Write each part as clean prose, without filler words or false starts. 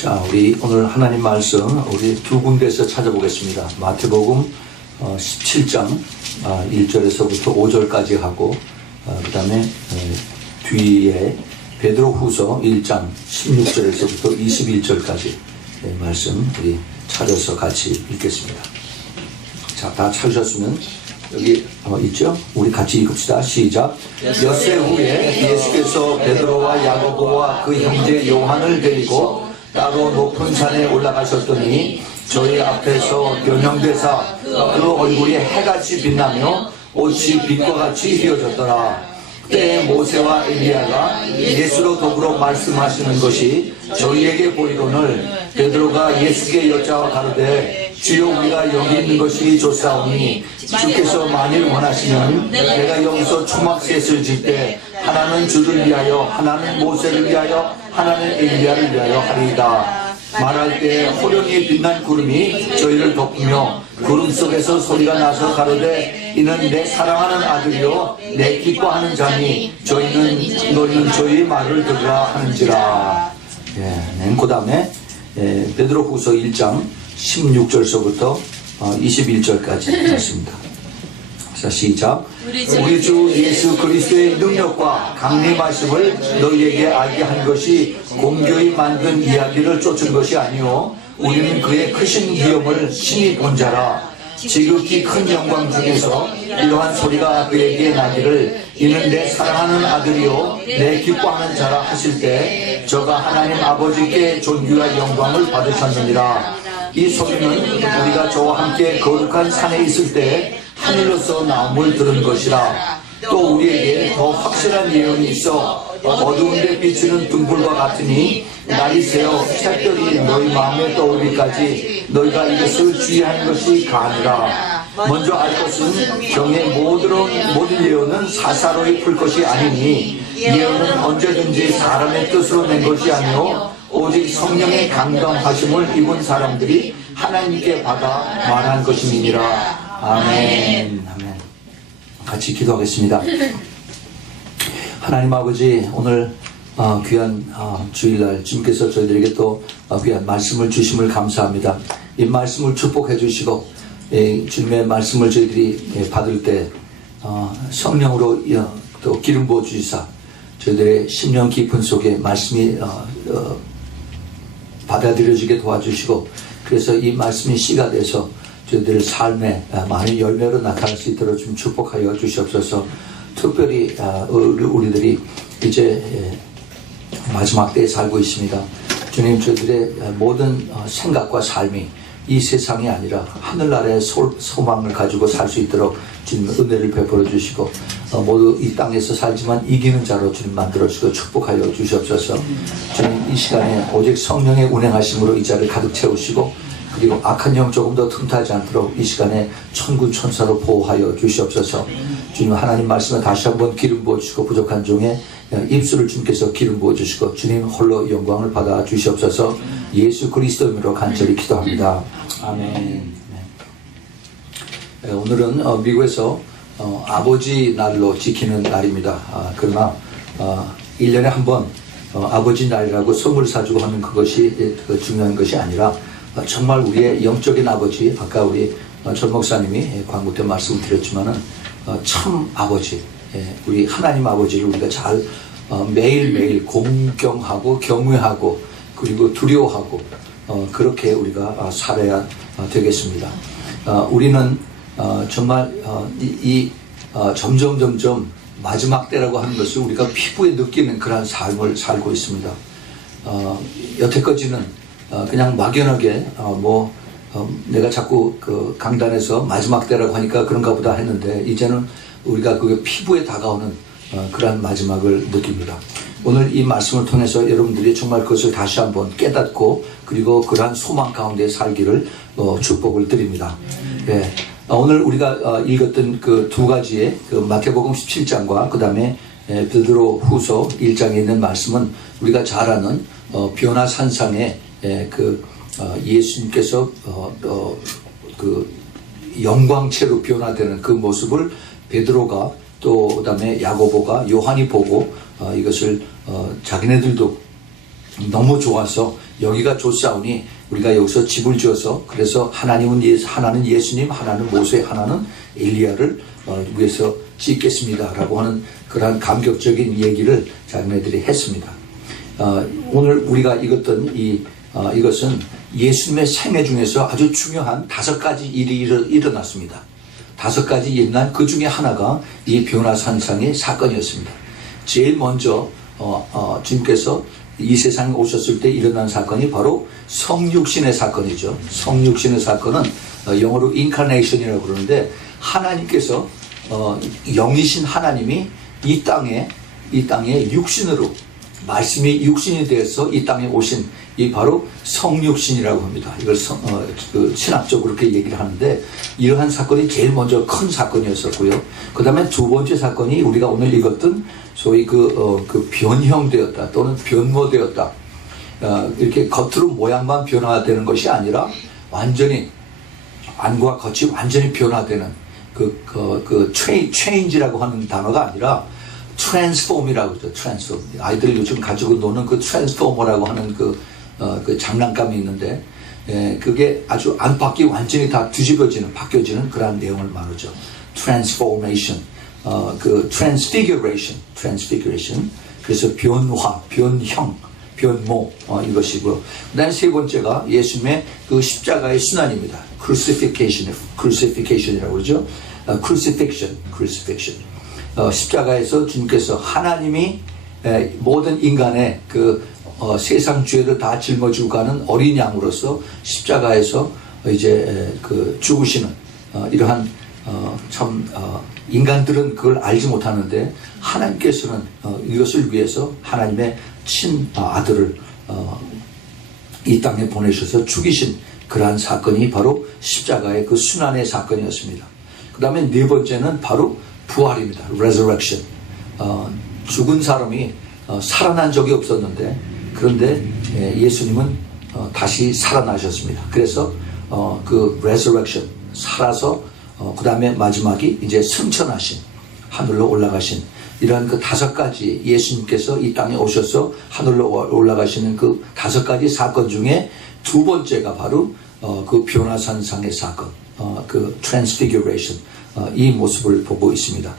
자, 우리 오늘 하나님 말씀 우리 두 군데에서 찾아보겠습니다. 마태복음 17장 1절에서부터 5절까지 하고 그 다음에 뒤에 베드로후서 1장 16절에서부터 21절까지 말씀 우리 찾아서 같이 읽겠습니다. 자, 다 찾으셨으면 여기 있죠? 우리 같이 읽읍시다. 시작. 엿새 후에 예수께서 베드로와 야고보와 그 형제 요한을 데리고 따로 높은 산에 올라가셨더니 저희 앞에서 변형되사 그 얼굴이 해같이 빛나며 옷이 빛과 같이 휘어졌더라. 그때 모세와 엘리야가 예수로 더불어 말씀하시는 것이 저희에게 보이거늘 베드로가 예수께 여짜와 가로되 주여 우리가 여기 있는 것이 좋사오니 주께서 만일 원하시면 내가 여기서 초막셋을 질 때 하나는 주를 위하여 하나는 모세를 위하여 하나는 엘리야를 위하여 하리이다. 말할 때 호련히 빛난 구름이 저희를 덮으며 구름 속에서 소리가 나서 가로되 이는 내 사랑하는 아들이요 내 기뻐하는 자니 너희는 저희 말을 들으라 하는지라. 그 다음에 베드로후서 1장 16절서부터 21절까지 말씀입니다. 자, 시작. 우리 주 예수 그리스도의 능력과 강림하심을 너희에게 알게 한 것이 공교히 만든 이야기를 쫓은 것이 아니오 우리는 그의 크신 위엄을 친히 본 자라. 지극히 큰 영광 중에서 이러한 소리가 그에게 나기를 이는 내 사랑하는 아들이요 내 기뻐하는 자라 하실 때 저가 하나님 아버지께 존귀와 영광을 받으셨느니라. 이 소리는 우리가 저와 함께 거룩한 산에 있을 때 하늘로서 나옴을 들은 것이라. 또 우리에게 더 확실한 예언이 있어 어두운 데 비추는 등불과 같으니 날이 새어 샛별이 너희 마음에 떠오르기까지 너희가 이것을 주의하는 것이 가니라. 먼저 알 것은 경의 모든 예언은 사사로이 풀 것이 아니니 예언은 언제든지 사람의 뜻으로 낸 것이 아니오 오직 성령의 감동하심을 입은 사람들이 하나님께 받아 말한 것임이니라. 아멘. 아멘. 같이 기도하겠습니다. 하나님 아버지, 오늘 귀한 주일날 주님께서 저희들에게 또 귀한 말씀을 주심을 감사합니다. 이 말씀을 축복해 주시고 주님의 말씀을 저희들이 받을 때 성령으로 또 기름 부어 주시사 저희들의 심령 깊은 속에 말씀이 받아들여지게 도와주시고 그래서 이 말씀이 씨가 돼서 저희들 삶에 많은 열매로 나타날 수 있도록 좀 축복하여 주시옵소서. 특별히 우리들이 이제 마지막 때에 살고 있습니다. 주님, 저희들의 모든 생각과 삶이 이 세상이 아니라 하늘나라의 소망을 가지고 살 수 있도록 주님 은혜를 베풀어 주시고 모두 이 땅에서 살지만 이기는 자로 주님 만들어주시고 축복하여 주시옵소서. 주님, 이 시간에 오직 성령의 운행하심으로 이 자를 가득 채우시고 그리고 악한 영 조금 더 틈타지 않도록 이 시간에 천군 천사로 보호하여 주시옵소서. 주님, 하나님 말씀을 다시 한번 기름 부어주시고 부족한 종의 입술을 주님께서 기름 부어주시고 주님 홀로 영광을 받아 주시옵소서. 예수 그리스도 이름으로 간절히 기도합니다. 아멘. 오늘은 미국에서 아버지 날로 지키는 날입니다. 그러나 1년에 한 번 아버지 날이라고 선물 사주고 하는 그것이 중요한 것이 아니라 정말 우리의 영적인 아버지, 아까 우리 전 목사님이 광고 때 말씀을 드렸지만은 참 아버지, 우리 하나님 아버지를 우리가 잘 매일매일 공경하고 경외하고 그리고 두려워하고 그렇게 우리가 살아야 되겠습니다. 우리는 정말 점점 마지막 때라고 하는 것을 우리가 피부에 느끼는 그런 삶을 살고 있습니다. 여태까지는 그냥 막연하게 내가 자꾸 그 강단에서 마지막 때라고 하니까 그런가 보다 했는데 이제는 우리가 그게 피부에 다가오는 그러한 마지막을 느낍니다. 오늘 이 말씀을 통해서 여러분들이 정말 그것을 다시 한번 깨닫고 그리고 그러한 소망 가운데 살기를 축복을 드립니다. 네. 오늘 우리가 읽었던 그 두 가지의 그 마태복음 17장과 그 다음에 베드로후서 1장에 있는 말씀은 우리가 잘 아는 변화산상의 예수님께서 그 영광체로 변화되는 그 모습을 베드로가 또 그다음에 야고보가 요한이 보고 이것을 자기네들도 너무 좋아서 여기가 좋사오니 우리가 여기서 집을 지어서 그래서 하나는 예수님, 하나는 모세, 하나는 엘리야를 위해서 짓겠습니다라고 하는 그러한 감격적인 얘기를 자기네들이 했습니다. 오늘 우리가 읽었던 이것은 예수님의 생애 중에서 아주 중요한 5가지 일이 일어났습니다. 5가지 일어난 그 중에 하나가 이 변화산상의 사건이었습니다. 제일 먼저 주님께서 이 세상에 오셨을 때 일어난 사건이 바로 성육신의 사건이죠. 성육신의 사건은 영어로 incarnation이라고 그러는데 하나님께서 영이신 하나님이 이 땅에 육신으로 말씀이 육신이 되어서 이 땅에 오신 이 바로 성육신이라고 합니다. 이걸 신학적으로 그렇게 얘기를 하는데 이러한 사건이 제일 먼저 큰 사건이었었고요. 그 다음에 두 번째 사건이 우리가 오늘 읽었던 소위 그 변형되었다 또는 변모되었다. 이렇게 겉으로 모양만 변화되는 것이 아니라 완전히 안과 겉이 완전히 변화되는 change라고 하는 단어가 아니라 transform이라고 그러죠. transform. 아이들이 요즘 가지고 노는 그 transformer라고 하는 그 장난감이 있는데, 그게 아주 안팎이 완전히 다 바뀌어지는 그러한 내용을 말하죠. transformation, transfiguration. 그래서 변화, 변형, 변모, 이것이고요. 그 다음에 세 번째가 예수님의 그 십자가의 순환입니다. crucifixion이라고 그러죠. crucifixion. 십자가에서 주님께서 하나님이 모든 인간의 세상 죄를 다 짊어지고 가는 어린 양으로서 십자가에서 이제 죽으시는 이러한 인간들은 그걸 알지 못하는데 하나님께서는 이것을 위해서 하나님의 친아들을 이 땅에 보내셔서 죽이신 그러한 사건이 바로 십자가의 그 순환의 사건이었습니다. 그 다음에 네 번째는 바로 부활입니다. resurrection. 죽은 사람이 살아난 적이 없었는데 그런데 예수님은 다시 살아나셨습니다. 그래서 그 resurrection, 살아서 그 다음에 마지막이 이제 승천하신, 하늘로 올라가신 이러한 그 5가지 예수님께서 이 땅에 오셔서 하늘로 올라가시는 그 5가지 사건 중에 두 번째가 바로 그 변화산상의 사건, 그 transfiguration, 이 모습을 보고 있습니다.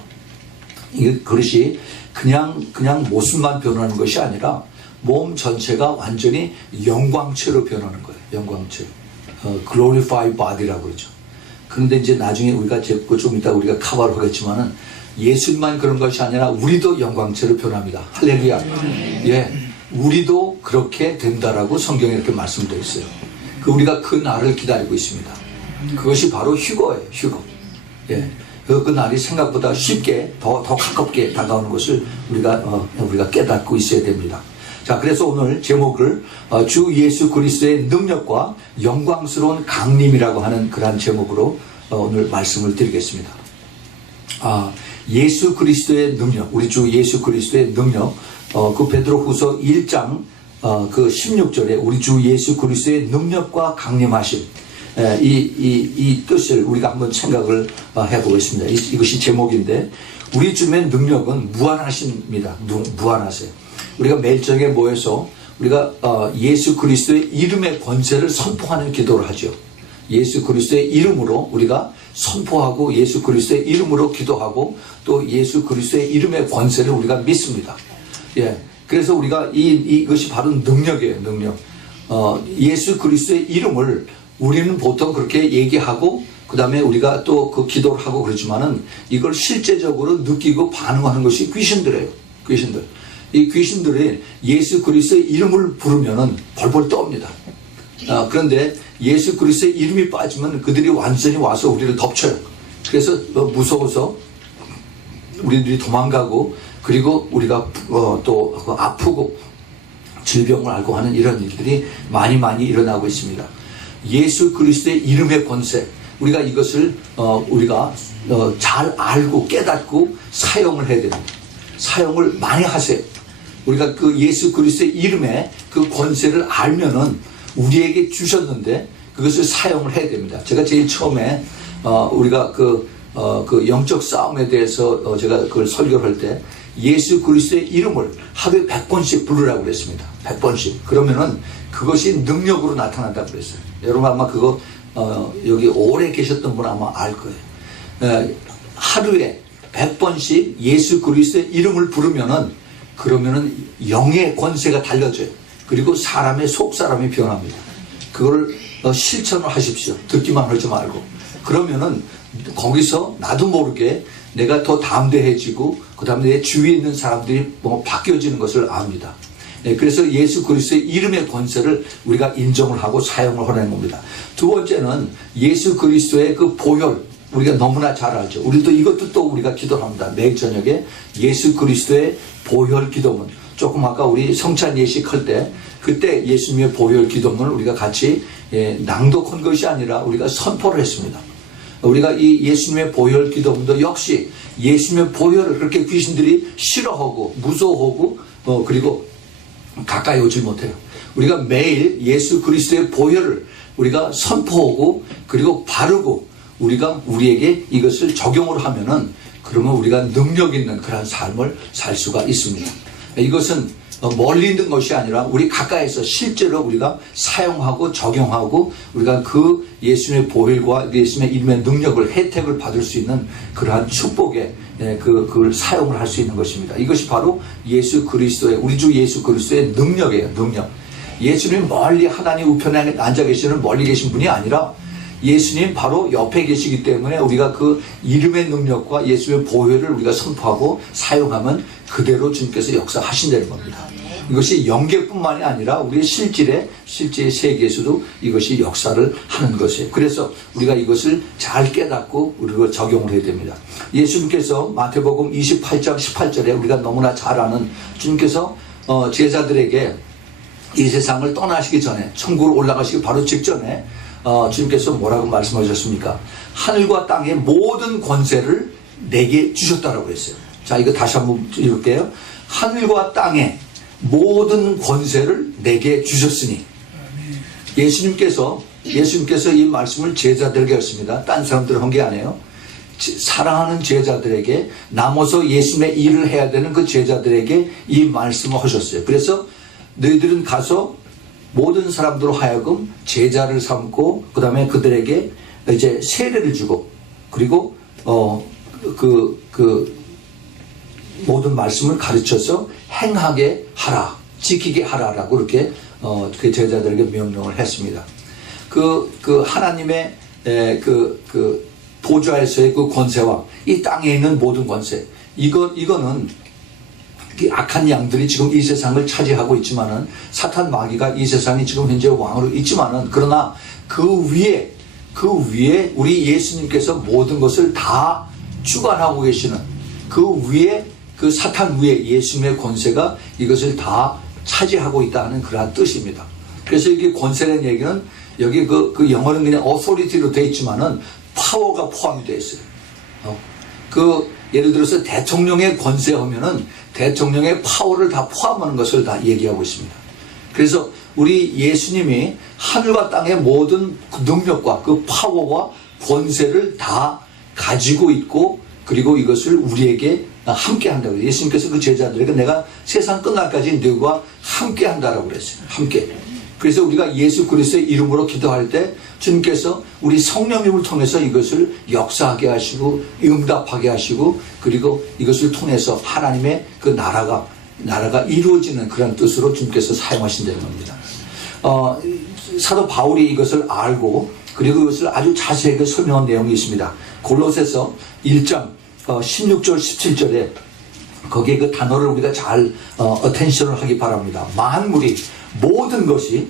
그것이 그냥 모습만 변하는 것이 아니라 몸 전체가 완전히 영광체로 변하는 거예요. 영광체. glorified body라고 그러죠. 그런데 이제 나중에 우리가 좀 이따 우리가 커버를 하겠지만은 예수님만 그런 것이 아니라 우리도 영광체로 변합니다. 할렐루야. 예. 우리도 그렇게 된다라고 성경에 이렇게 말씀되어 있어요. 우리가 그 날을 기다리고 있습니다. 그것이 바로 휴거예요. 휴거. 예. 그 날이 생각보다 쉽게 더 가깝게 다가오는 것을 우리가 깨닫고 있어야 됩니다. 자, 그래서 오늘 제목을 주 예수 그리스도의 능력과 영광스러운 강림이라고 하는 그러한 제목으로 오늘 말씀을 드리겠습니다. 예수 그리스도의 능력, 우리 주 예수 그리스도의 능력, 그 베드로후서 1장 그 16절에 우리 주 예수 그리스도의 능력과 강림하심, 이 뜻을 우리가 한번 생각을 해보겠습니다. 이것이 제목인데, 우리 주님의 능력은 무한하십니다. 무한하세요. 우리가 매일 저녁에 모여서 우리가 예수 그리스도의 이름의 권세를 선포하는 기도를 하죠. 예수 그리스도의 이름으로 우리가 선포하고 예수 그리스도의 이름으로 기도하고 또 예수 그리스도의 이름의 권세를 우리가 믿습니다. 예. 그래서 우리가 이것이 바로 능력이에요. 능력. 예수 그리스도의 이름을 우리는 보통 그렇게 얘기하고 그 다음에 우리가 또 그 기도를 하고 그러지만은 이걸 실제적으로 느끼고 반응하는 것이 귀신들이에요. 귀신들. 이 귀신들이 예수 그리스도의 이름을 부르면은 벌벌 떠옵니다. 그런데 예수 그리스도의 이름이 빠지면 그들이 완전히 와서 우리를 덮쳐요. 그래서 무서워서 우리들이 도망가고 그리고 우리가 또 아프고 질병을 앓고 하는 이런 일들이 많이 일어나고 있습니다. 예수 그리스도의 이름의 권세, 우리가 이것을 우리가 잘 알고 깨닫고 사용을 해야 됩니다. 사용을 많이 하세요. 우리가 그 예수 그리스도의 이름의 그 권세를 알면은 우리에게 주셨는데 그것을 사용을 해야 됩니다. 제가 제일 처음에 우리가 그 영적 싸움에 대해서 제가 그걸 설교를 할 때 예수 그리스도의 이름을 하루에 100번씩 부르라고 그랬습니다. 100번씩. 그러면은 그것이 능력으로 나타난다고 그랬어요. 여러분 아마 그거 여기 오래 계셨던 분 아마 알 거예요. 하루에 100번씩 예수 그리스도의 이름을 부르면은 그러면은 영의 권세가 달려져요. 그리고 사람의 속사람이 변합니다. 그거를 실천을 하십시오. 듣기만 하지 말고. 그러면은 거기서 나도 모르게 내가 더 담대해지고 그 다음에 내 주위에 있는 사람들이 뭐 바뀌어지는 것을 압니다. 그래서 예수 그리스도의 이름의 권세를 우리가 인정을 하고 사용을 하는 겁니다. 두 번째는 예수 그리스도의 그 보혈, 우리가 너무나 잘 알죠. 우리도 이것도 또 우리가 기도를 합니다. 매일 저녁에 예수 그리스도의 보혈 기도문. 조금 아까 우리 성찬 예식할 때 그때 예수님의 보혈 기도문을 우리가 같이 낭독한 것이 아니라 우리가 선포를 했습니다. 우리가 이 예수님의 보혈 기도문도 역시 예수님의 보혈을 그렇게 귀신들이 싫어하고 무서워하고 그리고 가까이 오질 못해요. 우리가 매일 예수 그리스도의 보혈을 우리가 선포하고 그리고 바르고 우리가 우리에게 이것을 적용을 하면은 그러면 우리가 능력 있는 그런 삶을 살 수가 있습니다. 이것은 멀리 있는 것이 아니라 우리 가까이서 실제로 우리가 사용하고 적용하고 우리가 그 예수님의 보혈과 예수님의 이름의 능력을 혜택을 받을 수 있는 그러한 축복의 그걸 사용을 할 수 있는 것입니다. 이것이 바로 예수 그리스도의 우리 주 예수 그리스도의 능력이에요. 능력. 예수님 멀리 하나님 우편에 앉아 계시는 멀리 계신 분이 아니라 예수님 바로 옆에 계시기 때문에 우리가 그 이름의 능력과 예수의 보혈을 우리가 선포하고 사용하면 그대로 주님께서 역사하신다는 겁니다. 이것이 영계뿐만이 아니라 우리의 실질의 세계에서도 이것이 역사를 하는 것이에요. 그래서 우리가 이것을 잘 깨닫고 우리가 적용을 해야 됩니다. 예수님께서 마태복음 28장 18절에 우리가 너무나 잘 아는 주님께서 제자들에게 이 세상을 떠나시기 전에 천국으로 올라가시기 바로 직전에 주님께서 뭐라고 말씀하셨습니까? 하늘과 땅의 모든 권세를 내게 주셨다라고 했어요. 자, 이거 다시 한번 읽을게요. 하늘과 땅의 모든 권세를 내게 주셨으니. 예수님께서 이 말씀을 제자들에게 했습니다. 딴 사람들은 한 게 아니에요. 사랑하는 제자들에게 남아서 예수님의 일을 해야 되는 그 제자들에게 이 말씀을 하셨어요. 그래서 너희들은 가서 모든 사람들로 하여금 제자를 삼고 그 다음에 그들에게 이제 세례를 주고 그리고 모든 말씀을 가르쳐서 행하게 하라, 지키게 하라라고 이렇게 그 제자들에게 명령을 했습니다. 그 하나님의 보좌에서의 그 권세와 이 땅에 있는 모든 권세, 이거는 악한 양들이 지금 이 세상을 차지하고 있지만은 사탄 마귀가 이 세상이 지금 현재 왕으로 있지만은 그러나 그 위에 우리 예수님께서 모든 것을 다 주관하고 계시는 그 위에 그 사탄 위에 예수님의 권세가 이것을 다 차지하고 있다는 그러한 뜻입니다. 그래서 이게 권세라는 얘기는 여기 그 영어는 그냥 authority로 되어 있지만은 파워가 포함이 되어 있어요. 예를 들어서 대통령의 권세 하면은 대통령의 파워를 다 포함하는 것을 다 얘기하고 있습니다. 그래서 우리 예수님이 하늘과 땅의 모든 능력과 그 파워와 권세를 다 가지고 있고 그리고 이것을 우리에게 함께 한다고. 예수님께서 그 제자들에게 내가 세상 끝날까지 너희와 함께 한다라고 그랬어요. 함께. 그래서 우리가 예수 그리스도의 이름으로 기도할 때 주님께서 우리 성령님을 통해서 이것을 역사하게 하시고 응답하게 하시고 그리고 이것을 통해서 하나님의 그 나라가 이루어지는 그런 뜻으로 주님께서 사용하신다는 겁니다. 사도 바울이 이것을 알고 그리고 이것을 아주 자세하게 설명한 내용이 있습니다. 골로새서 1장 16절 17절에 거기에 그 단어를 우리가 잘 어텐션을 하기 바랍니다. 만물이 모든 것이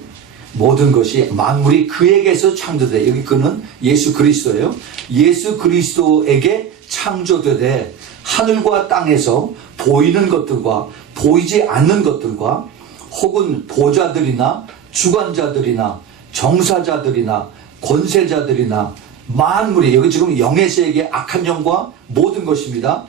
만물이 그에게서 창조돼. 여기 그는 예수 그리스도예요. 예수 그리스도에게 창조되되 하늘과 땅에서 보이는 것들과 보이지 않는 것들과 혹은 보좌들이나 주관자들이나 정사자들이나 권세자들이나 만물이 여기 지금 영의 세계 악한 영과 모든 것입니다.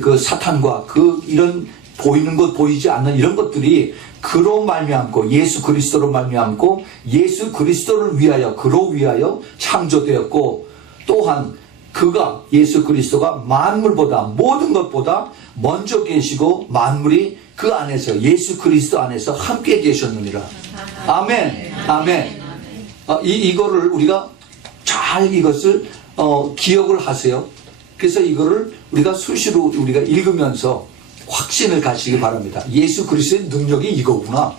그 사탄과 이런 보이는 것 보이지 않는 이런 것들이 그로 말미암고 예수 그리스도로 말미암고 예수 그리스도를 위하여 그로 위하여 창조되었고 또한 그가 예수 그리스도가 만물보다 모든 것보다 먼저 계시고 만물이 그 안에서 예수 그리스도 안에서 함께 계셨느니라. 아멘. 아멘. 이거를 우리가 잘 이것을 기억을 하세요. 그래서 이거를 우리가 수시로 우리가 읽으면서 확신을 가지시기 바랍니다. 예수 그리스도의 능력이 이거구나.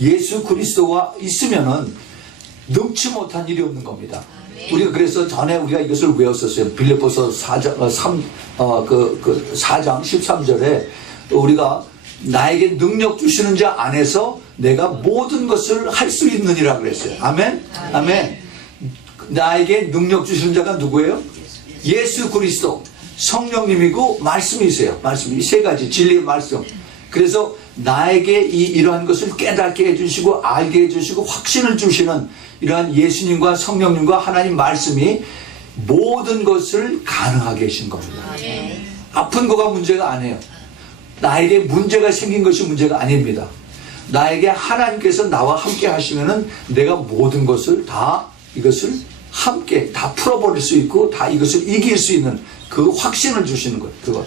예수 그리스도가 있으면은 능치 못한 일이 없는 겁니다. 우리가 그래서 전에 우리가 이것을 외웠었어요. 빌립보서 4장 13절에 우리가 나에게 능력 주시는 자 안에서 내가 모든 것을 할 수 있느니라 그랬어요. 아멘? 아멘. 나에게 능력 주시는 자가 누구예요? 예수 그리스도, 성령님이고 말씀이세요. 말씀, 이 세 가지 진리의 말씀. 그래서 나에게 이러한 것을 깨닫게 해주시고 알게 해주시고 확신을 주시는 이러한 예수님과 성령님과 하나님 말씀이 모든 것을 가능하게 하신 겁니다. 아픈 거가 문제가 아니에요. 나에게 문제가 생긴 것이 문제가 아닙니다. 나에게 하나님께서 나와 함께 하시면은 내가 모든 것을 다 이것을 함께 다 풀어버릴 수 있고 다 이것을 이길 수 있는 그 확신을 주시는 거예요. 그거.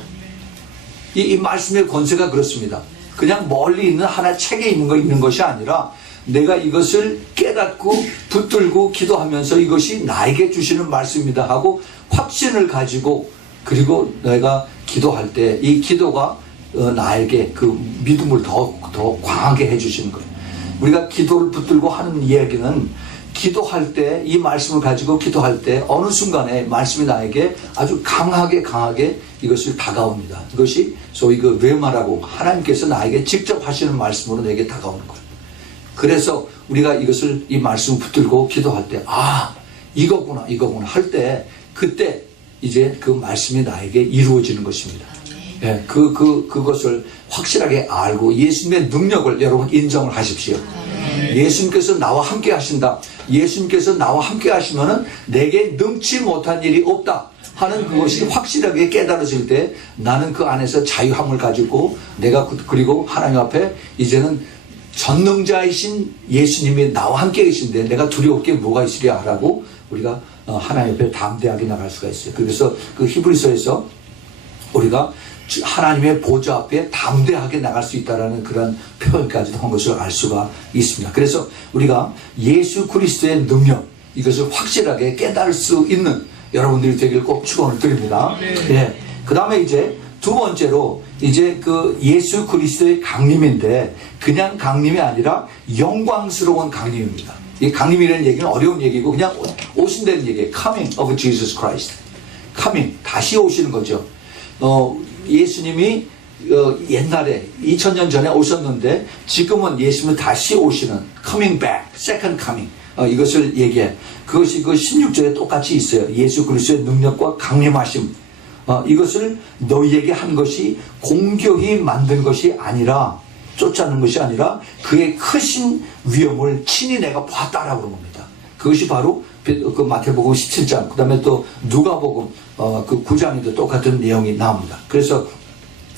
이 말씀의 권세가 그렇습니다. 그냥 멀리 있는 하나 책에 있는 것이 아니라 내가 이것을 깨닫고 붙들고 기도하면서 이것이 나에게 주시는 말씀입니다 하고 확신을 가지고 그리고 내가 기도할 때 이 기도가 나에게 그 믿음을 더 강하게 해주시는 거예요. 우리가 기도를 붙들고 하는 이야기는 기도할 때 이 말씀을 가지고 기도할 때 어느 순간에 말씀이 나에게 아주 강하게 이것을 다가옵니다. 이것이 소위 그 뢰마라고 하나님께서 나에게 직접 하시는 말씀으로 내게 다가오는 거예요. 그래서 우리가 이것을 이 말씀을 붙들고 기도할 때 이거구나 할 때 그때 이제 그 말씀이 나에게 이루어지는 것입니다. 예, 그것을 확실하게 알고 예수님의 능력을 여러분 인정을 하십시오. 예수님께서 나와 함께 하신다. 예수님께서 나와 함께 하시면은 내게 능치 못한 일이 없다 하는 그것이 확실하게 깨달아질 때 나는 그 안에서 자유함을 가지고 내가 그리고 하나님 앞에 이제는 전능자이신 예수님이 나와 함께 계신데 내가 두려울 게 뭐가 있으랴 라고 우리가 하나님 앞에 담대하게 나갈 수가 있어요. 그래서 그 히브리서에서 우리가 하나님의 보좌 앞에 담대하게 나갈 수 있다는 그런 표현까지도 한 것을 알 수가 있습니다. 그래서 우리가 예수 그리스도의 능력 이것을 확실하게 깨달을 수 있는 여러분들이 되길 꼭 축원을 드립니다. 예. 그 다음에 이제 두 번째로 이제 그 예수 그리스도의 강림인데 그냥 강림이 아니라 영광스러운 강림입니다. 이 강림이라는 얘기는 어려운 얘기고 그냥 오신다는 얘기예요. Coming of Jesus Christ. Coming. 다시 오시는 거죠. 예수님이 옛날에 2000년 전에 오셨는데 지금은 예수님은 다시 오시는 coming back, second coming 이것을 얘기해. 그것이 그 16절에 똑같이 있어요. 예수 그리스도의 능력과 강림하심 이것을 너희에게 한 것이 공교히 만든 것이 아니라 쫓아낸 것이 아니라 그의 크신 위엄을 친히 내가 봤다라고 그런 겁니다. 그것이 바로 그 마태복음 17장 그 다음에 또 누가복음 그 9장에도 똑같은 내용이 나옵니다. 그래서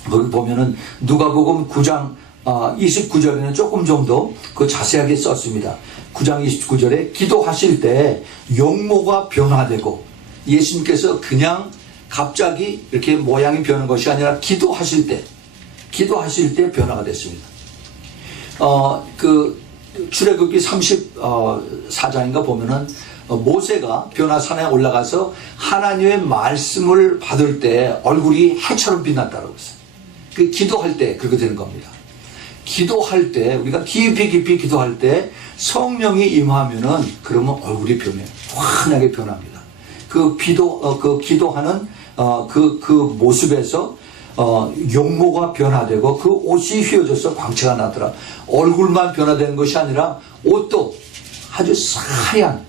거기 보면은 누가복음 9장 29절에는 조금 좀 더 그 자세하게 썼습니다. 9장 29절에 기도하실 때 용모가 변화되고 예수님께서 그냥 갑자기 이렇게 모양이 변한 것이 아니라 기도하실 때 변화가 됐습니다. 그 출애굽기 34장인가 보면은 모세가 변화산에 올라가서 하나님의 말씀을 받을 때 얼굴이 해처럼 빛났다고 했어요. 그 기도할 때 그렇게 되는 겁니다. 기도할 때 우리가 깊이 기도할 때 성령이 임하면은 그러면 얼굴이 변해요. 환하게 변합니다. 그 기도하는 그 모습에서 용모가 변화되고 그 옷이 휘어져서 광채가 나더라. 얼굴만 변화되는 것이 아니라 옷도 아주 하얀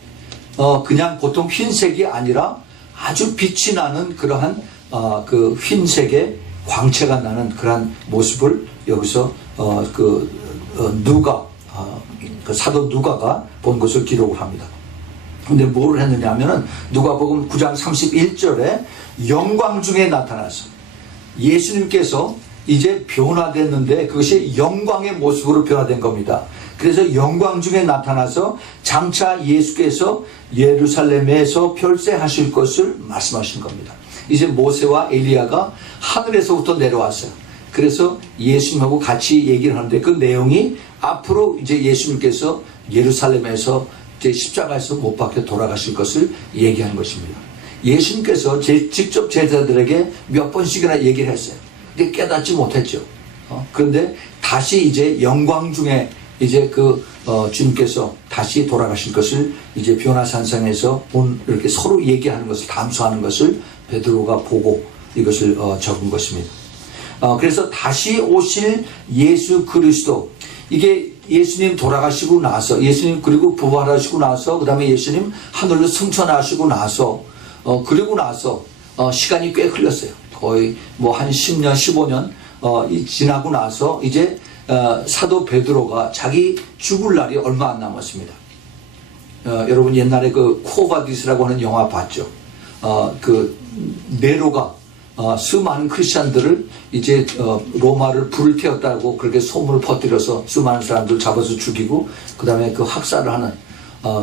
그냥 보통 흰색이 아니라 아주 빛이 나는 그러한 그 흰색의 광채가 나는 그러한 모습을 여기서 그 사도 누가가 본 것을 기록을 합니다. 근데 뭘 했느냐 하면은 누가복음 9장 31절에 영광 중에 나타나서 예수님께서 이제 변화됐는데 그것이 영광의 모습으로 변화된 겁니다. 그래서 영광 중에 나타나서 장차 예수께서 예루살렘에서 별세하실 것을 말씀하신 겁니다. 이제 모세와 엘리야가 하늘에서부터 내려왔어요. 그래서 예수님하고 같이 얘기를 하는데 그 내용이 앞으로 이제 예수님께서 예루살렘에서 이제 십자가에서 못 박혀 돌아가실 것을 얘기하는 것입니다. 예수님께서 직접 제자들에게 몇 번씩이나 얘기를 했어요. 근데 깨닫지 못했죠. 그런데 다시 이제 영광 중에 이제 주님께서 다시 돌아가실 것을 이제 변화산상에서 이렇게 서로 얘기하는 것을 담수하는 것을 베드로가 보고 이것을 적은 것입니다. 그래서 다시 오실 예수 그리스도, 이게 예수님 돌아가시고 나서, 예수님 그리고 부활하시고 나서, 그 다음에 예수님 하늘로 승천하시고 나서, 그리고 나서 시간이 꽤 흘렀어요. 거의 뭐 한 10년, 15년 지나고 나서 이제 사도 베드로가 자기 죽을 날이 얼마 안 남았습니다. 여러분 옛날에 그 코바디스라고 하는 영화 봤죠? 네로가 수많은 크리스찬들을 이제 로마를 불을 태웠다고 그렇게 소문을 퍼뜨려서 수많은 사람들 잡아서 죽이고 그 다음에 그 학살을 하는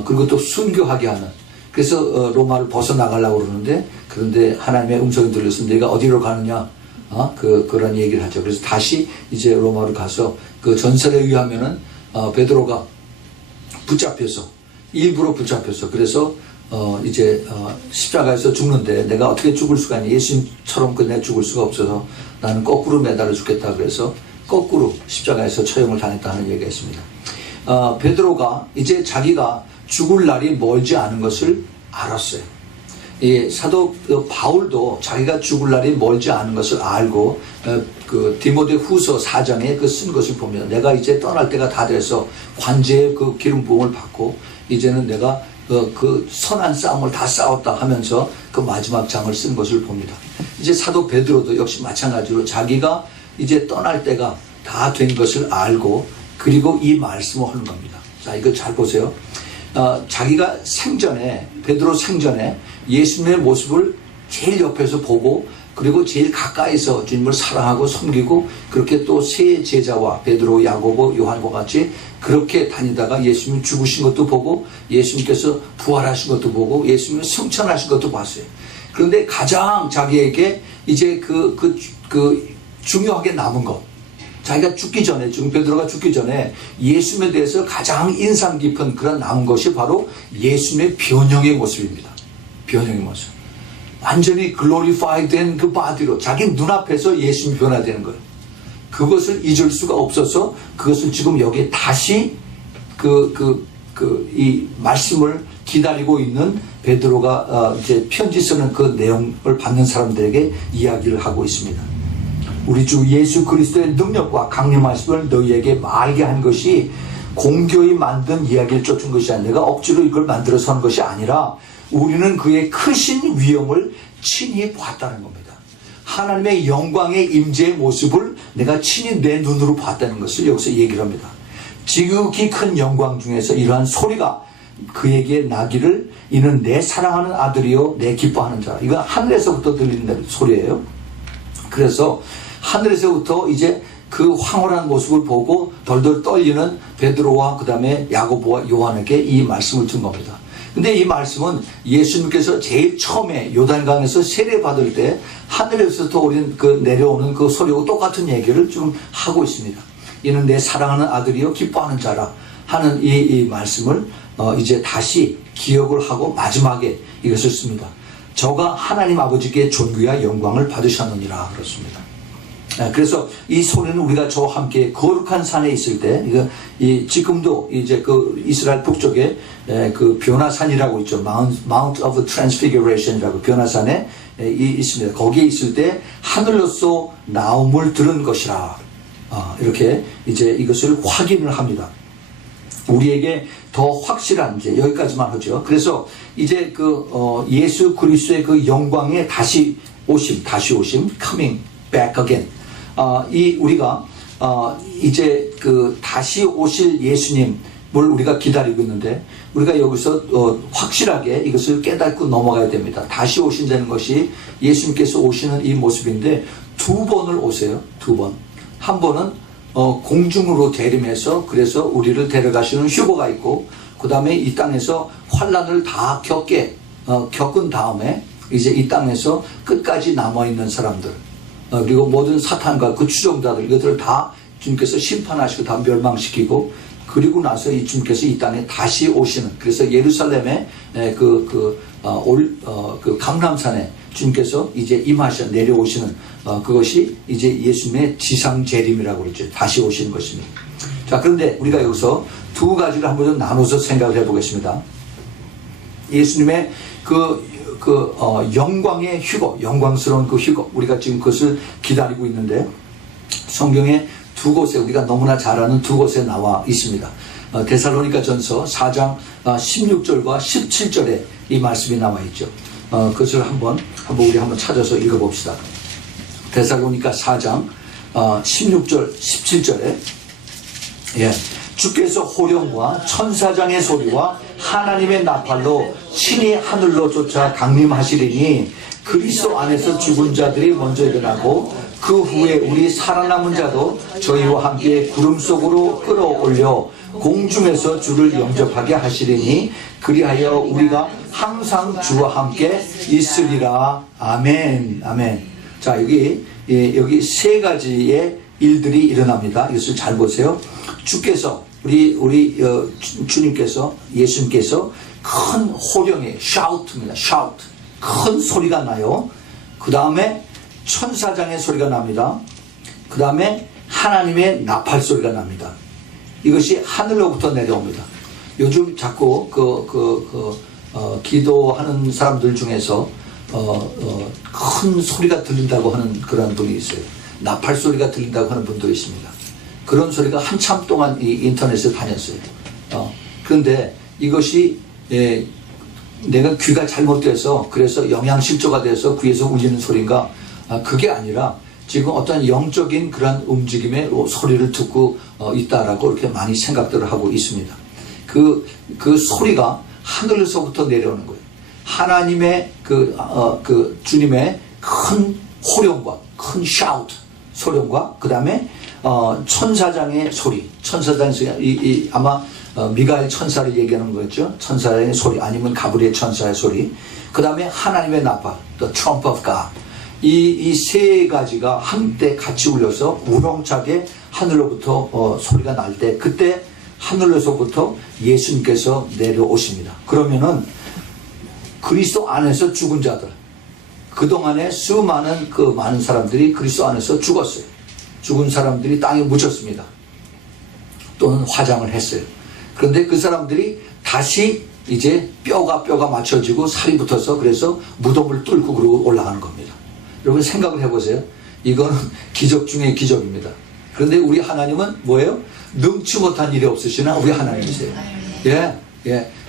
그리고 또 순교하게 하는, 그래서 로마를 벗어나가려고 그러는데, 그런데 하나님의 음성이 들려서 내가 어디로 가느냐 그런 얘기를 하죠. 그래서 다시 이제 로마로 가서 그 전설에 의하면은 베드로가 붙잡혀서, 일부러 붙잡혀서, 그래서 이제 십자가에서 죽는데 내가 어떻게 죽을 수가 있냐, 예수님처럼 내가 죽을 수가 없어서 나는 거꾸로 매달려 죽겠다, 그래서 거꾸로 십자가에서 처형을 당했다는 얘기가 있습니다. 베드로가 이제 자기가 죽을 날이 멀지 않은 것을 알았어요. 사도 바울도 자기가 죽을 날이 멀지 않은 것을 알고 그 디모데 후서 4장에 쓴 것을 보면 내가 이제 떠날 때가 다 돼서 관제의 그 기름 부음을 받고 이제는 내가 그 선한 싸움을 다 싸웠다 하면서 그 마지막 장을 쓴 것을 봅니다. 이제 사도 베드로도 역시 마찬가지로 자기가 이제 떠날 때가 다 된 것을 알고 그리고 이 말씀을 하는 겁니다. 자, 이거 잘 보세요. 자기가 생전에, 베드로 생전에 예수님의 모습을 제일 옆에서 보고 그리고 제일 가까이서 주님을 사랑하고 섬기고 그렇게 또 세 제자와 베드로, 야고보, 요한과 같이 그렇게 다니다가 예수님 죽으신 것도 보고 예수님께서 부활하신 것도 보고 예수님이 승천하신 것도 봤어요. 그런데 가장 자기에게 이제 중요하게 남은 것, 자기가 죽기 전에, 지금 베드로가 죽기 전에 예수님에 대해서 가장 인상 깊은 그런 남은 것이 바로 예수님의 변형의 모습입니다. 변형의 모습. 완전히 글로리파이 된 그 바디로 자기 눈앞에서 예수님이 변화되는 거예요. 그것을 잊을 수가 없어서 그것을 지금 여기에 다시 이 말씀을 기다리고 있는 베드로가 이제 편지 쓰는 그 내용을 받는 사람들에게 이야기를 하고 있습니다. 우리 주 예수 그리스도의 능력과 강림하심을 너희에게 말게 한 것이 공교히 만든 이야기를 쫓은 것이 아니라 내가 억지로 이걸 만들어서 한 것이 아니라 우리는 그의 크신 위엄을 친히 봤다는 겁니다. 하나님의 영광의 임재의 모습을 내가 친히 내 눈으로 봤다는 것을 여기서 얘기를 합니다. 지극히 큰 영광 중에서 이러한 소리가 그에게 나기를 이는 내 사랑하는 아들이요 내 기뻐하는 자라. 이건 하늘에서부터 들리는 소리예요. 그래서 하늘에서부터 이제 그 황홀한 모습을 보고 덜덜 떨리는 베드로와 그 다음에 야고보와 요한에게 이 말씀을 준 겁니다. 근데 이 말씀은 예수님께서 제일 처음에 요단강에서 세례받을 때 하늘에서부터 내려오는 그 소리하고 똑같은 얘기를 좀 하고 있습니다. 이는 내 사랑하는 아들이요 기뻐하는 자라 하는 이 말씀을 이제 다시 기억을 하고 마지막에 이것을 씁니다. 저가 하나님 아버지께 존귀와 영광을 받으셨느니라 그렇습니다. 그래서 이 소리는 우리가 저와 함께 거룩한 산에 있을 때, 지금도 이제 그 이스라엘 북쪽에 그 변화산이라고 있죠. Mount of Transfiguration이라고 변화산에 있습니다. 거기에 있을 때 하늘로서 나옴을 들은 것이라. 이렇게 이제 이것을 확인을 합니다. 우리에게 더 확실한 이제 여기까지만 하죠. 그래서 이제 예수 그리스도의 그 영광의 다시 오심, coming back again. 우리가 이제 다시 오실 예수님을 우리가 기다리고 있는데 우리가 여기서 확실하게 이것을 깨닫고 넘어가야 됩니다. 다시 오신다는 것이 예수님께서 오시는 이 모습인데 두 번을 오세요. 두 번. 한 번은 공중으로 대림해서 그래서 우리를 데려가시는 휴거가 있고 그 다음에 이 땅에서 환난을 다 겪은 다음에 이제 이 땅에서 끝까지 남아있는 사람들 그리고 모든 사탄과 그 추종자들 이것들을 다 주님께서 심판하시고 다 멸망시키고 그리고 나서 이 주님께서 이 땅에 다시 오시는, 그래서 예루살렘의 그 감람산에 주님께서 이제 임하셔 내려오시는 그것이 이제 예수님의 지상 재림이라고 그러죠. 다시 오시는 것입니다. 자, 그런데 우리가 여기서 두 가지를 한번 좀 나눠서 생각을 해보겠습니다. 예수님의 영광의 휴거, 영광스러운 그 휴거, 우리가 지금 그것을 기다리고 있는데 성경에 두 곳에, 우리가 너무나 잘 아는 두 곳에 나와 있습니다. 데살로니가 전서 4장 16절과 17절에 이 말씀이 나와 있죠. 그것을 우리 한번 찾아서 읽어봅시다. 데살로니가 4장 16절 17절에 주께서 호령과 천사장의 소리와 하나님의 나팔로 친히 하늘로 쫓아 강림하시리니 그리스도 안에서 죽은 자들이 먼저 일어나고 그 후에 우리 살아남은 자도 저희와 함께 구름 속으로 끌어올려 공중에서 주를 영접하게 하시리니 그리하여 우리가 항상 주와 함께 있으리라. 아멘. 아멘. 자, 여기 세 가지의 일들이 일어납니다. 이것을 잘 보세요. 주께서 우리 주님께서, 예수님께서 큰 호령의 shout입니다. shout. 큰 소리가 나요. 그 다음에 천사장의 소리가 납니다. 그 다음에 하나님의 나팔 소리가 납니다. 이것이 하늘로부터 내려옵니다. 요즘 자꾸 기도하는 사람들 중에서 큰 소리가 들린다고 하는 그런 분이 있어요. 나팔 소리가 들린다고 하는 분도 있습니다. 그런 소리가 한참 동안 이 인터넷에 다녔어요. 그런데 이것이 내가 귀가 잘못돼서 그래서 영양실조가 돼서 귀에서 울리는 소리인가? 그게 아니라 지금 어떤 영적인 그런 움직임의 소리를 듣고 있다라고 이렇게 많이 생각들을 하고 있습니다. 그 소리가 하늘에서부터 내려오는 거예요. 하나님의 주님의 큰 호령과 큰 샤우트 소령과 그 다음에 천사장의 소리, 천사장의 소리, 아마 미가엘 천사를 얘기하는 거겠죠. 천사의 소리 아니면 가브리엘 천사의 소리. 그 다음에 하나님의 나팔, the trump of God. 이 세 가지가 한때 같이 울려서 우렁차게 하늘로부터 소리가 날 때, 그때 하늘로서부터 예수님께서 내려오십니다. 그러면은 그리스도 안에서 죽은 자들, 그동안에 수많은 많은 사람들이 그리스도 안에서 죽었어요. 죽은 사람들이 땅에 묻혔습니다. 또는 화장을 했어요. 그런데 그 사람들이 다시 이제 뼈가 맞춰지고 살이 붙어서 그래서 무덤을 뚫고 그러고 올라가는 겁니다. 여러분 생각을 해보세요. 이거는 기적 중의 기적입니다. 그런데 우리 하나님은 뭐예요? 능치 못한 일이 없으시나 우리 하나님이세요.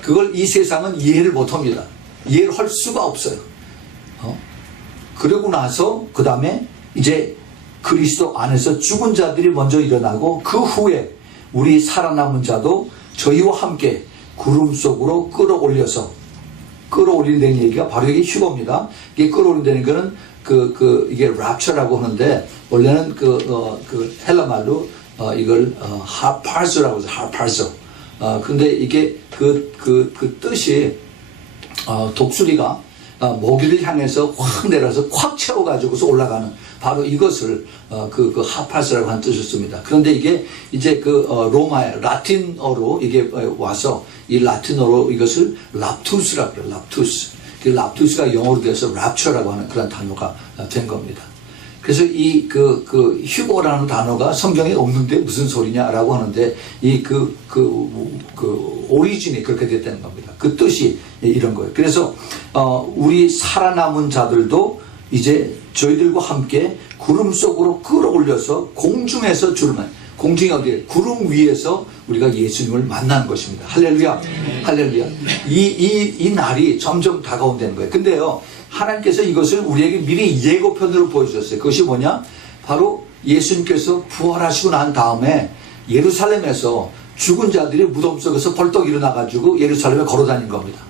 그걸 이 세상은 이해를 못합니다. 이해를 할 수가 없어요. 그러고 나서 그 다음에 이제 그리스도 안에서 죽은 자들이 먼저 일어나고 그 후에 우리 살아남은 자도 저희와 함께 구름 속으로 끌어올린다는 얘기가 바로 이게 휴거입니다. 이게 끌어올린다는 거는 이게 rapture라고 하는데 원래는 헬라 말로 이걸 하파르소라고 해서 하파르소. 근데 이게 그 뜻이 독수리가 모기를 향해서 확 내려서 콱 채워가지고서 올라가는 바로 이것을 하파스라고 하는 뜻이었습니다. 그런데 이게 이제 로마의 라틴어로 이게 와서 이 라틴어로 이것을 랍투스라고 해요. 랍투스. 그 랍투스가 영어로 돼서 랍처라고 하는 그런 단어가 된 겁니다. 그래서 이 휴거라는 단어가 성경에 없는데 무슨 소리냐라고 하는데 오리진이 그렇게 됐다는 겁니다. 그 뜻이 이런 거예요. 그래서 우리 살아남은 자들도 이제 저희들과 함께 구름 속으로 끌어올려서 공중에서 공중이 어디에? 구름 위에서 우리가 예수님을 만나는 것입니다. 할렐루야. 할렐루야. 이 날이 점점 다가온다는 거예요. 근데요, 하나님께서 이것을 우리에게 미리 예고편으로 보여주셨어요. 그것이 뭐냐? 바로 예수님께서 부활하시고 난 다음에 예루살렘에서 죽은 자들이 무덤 속에서 벌떡 일어나가지고 예루살렘에 걸어다닌 겁니다.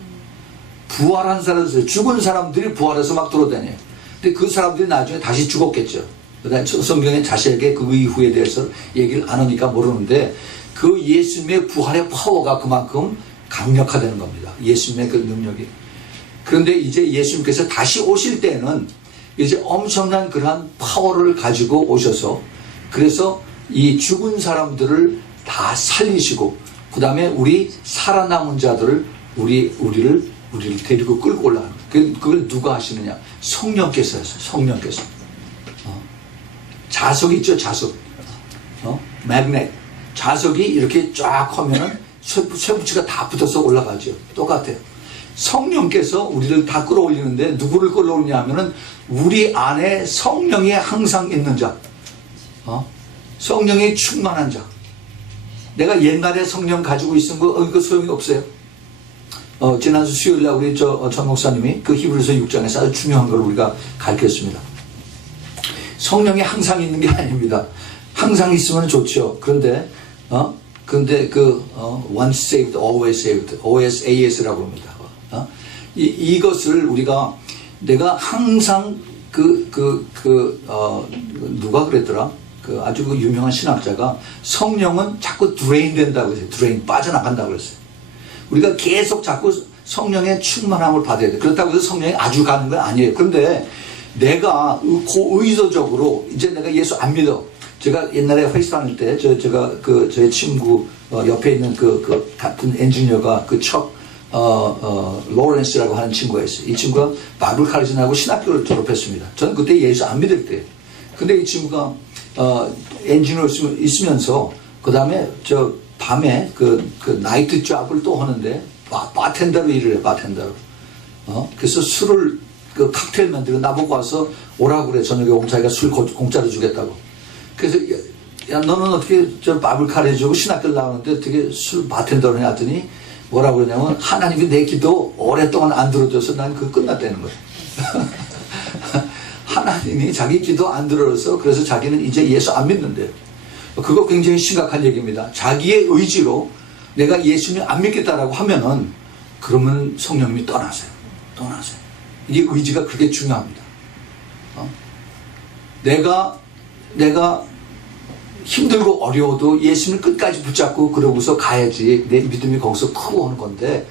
부활한 사람들, 죽은 사람들이 부활해서 막 돌아다녀요. 근데 그 사람들이 나중에 다시 죽었겠죠. 성경에 자세하게 그 이후에 대해서 얘기를 안 하니까 모르는데 그 예수님의 부활의 파워가 그만큼 강력하다는 겁니다. 예수님의 그 능력이. 그런데 이제 예수님께서 다시 오실 때는 이제 엄청난 그러한 파워를 가지고 오셔서 그래서 이 죽은 사람들을 다 살리시고 그 다음에 우리 살아남은 자들을 우리를 데리고 끌고 올라가는 거예요. 그걸 누가 하시느냐? 성령께서 하세요. 성령께서. 자석 있죠, 자석. 매그넷. 자석이 이렇게 쫙 하면은 쇠붙이가 다 붙어서 올라가죠. 똑같아요. 성령께서 우리를 다 끌어올리는데 누구를 끌어올리냐 하면은 우리 안에 성령이 항상 있는 자. 성령이 충만한 자. 내가 옛날에 성령 가지고 있은 거 소용이 없어요. 지난주 수요일날 우리 전 목사님이 그 히브리서 6장에서 아주 중요한 걸 우리가 가르쳤습니다. 성령이 항상 있는 게 아닙니다. 항상 있으면 좋죠. 그런데 once saved, always saved, OSAS라고 합니다. 이것을 우리가 내가 항상 누가 그랬더라? 아주 유명한 신학자가 성령은 자꾸 드레인 된다고 했어요. 드레인, 빠져나간다고 그랬어요. 우리가 계속 자꾸 성령의 충만함을 받아야 돼요. 그렇다고 해서 성령이 아주 가는 건 아니에요. 그런데 내가 의도적으로 이제 내가 예수 안 믿어. 제가 옛날에 회사 다닐 때 제가 저의 친구 옆에 있는 같은 엔지니어가 로렌스라고 하는 친구가 있어요. 이 친구가 바이블 칼리지 나고 신학교를 졸업했습니다. 저는 그때 예수 안 믿을 때. 근데 이 친구가 엔지니어 있으면서 그 다음에 밤에 나이트 잡을 또 하는데 바텐더로 일을 해요. 바텐더로. 그래서 술을 칵테일 만들고 나보고 와서 오라고 그래. 저녁에 오면 자기가 술 공짜로 주겠다고. 그래서 야 너는 어떻게 바이블 칼리지 주고 신학교를 나오는데 어떻게 술 바텐더로 해놨더니 뭐라고 그러냐면 하나님이 내 기도 오랫동안 안 들어줘서 난 그거 끝났다는 거예요. 하나님이 자기 기도 안 들어서 그래서 자기는 이제 예수 안 믿는데요. 그거 굉장히 심각한 얘기입니다. 자기의 의지로 내가 예수님 안 믿겠다라고 하면은 그러면 성령님이 떠나세요. 이게 의지가 그렇게 중요합니다. 내가 힘들고 어려워도 예수님 끝까지 붙잡고 그러고서 가야지 내 믿음이 거기서 크고 오는 건데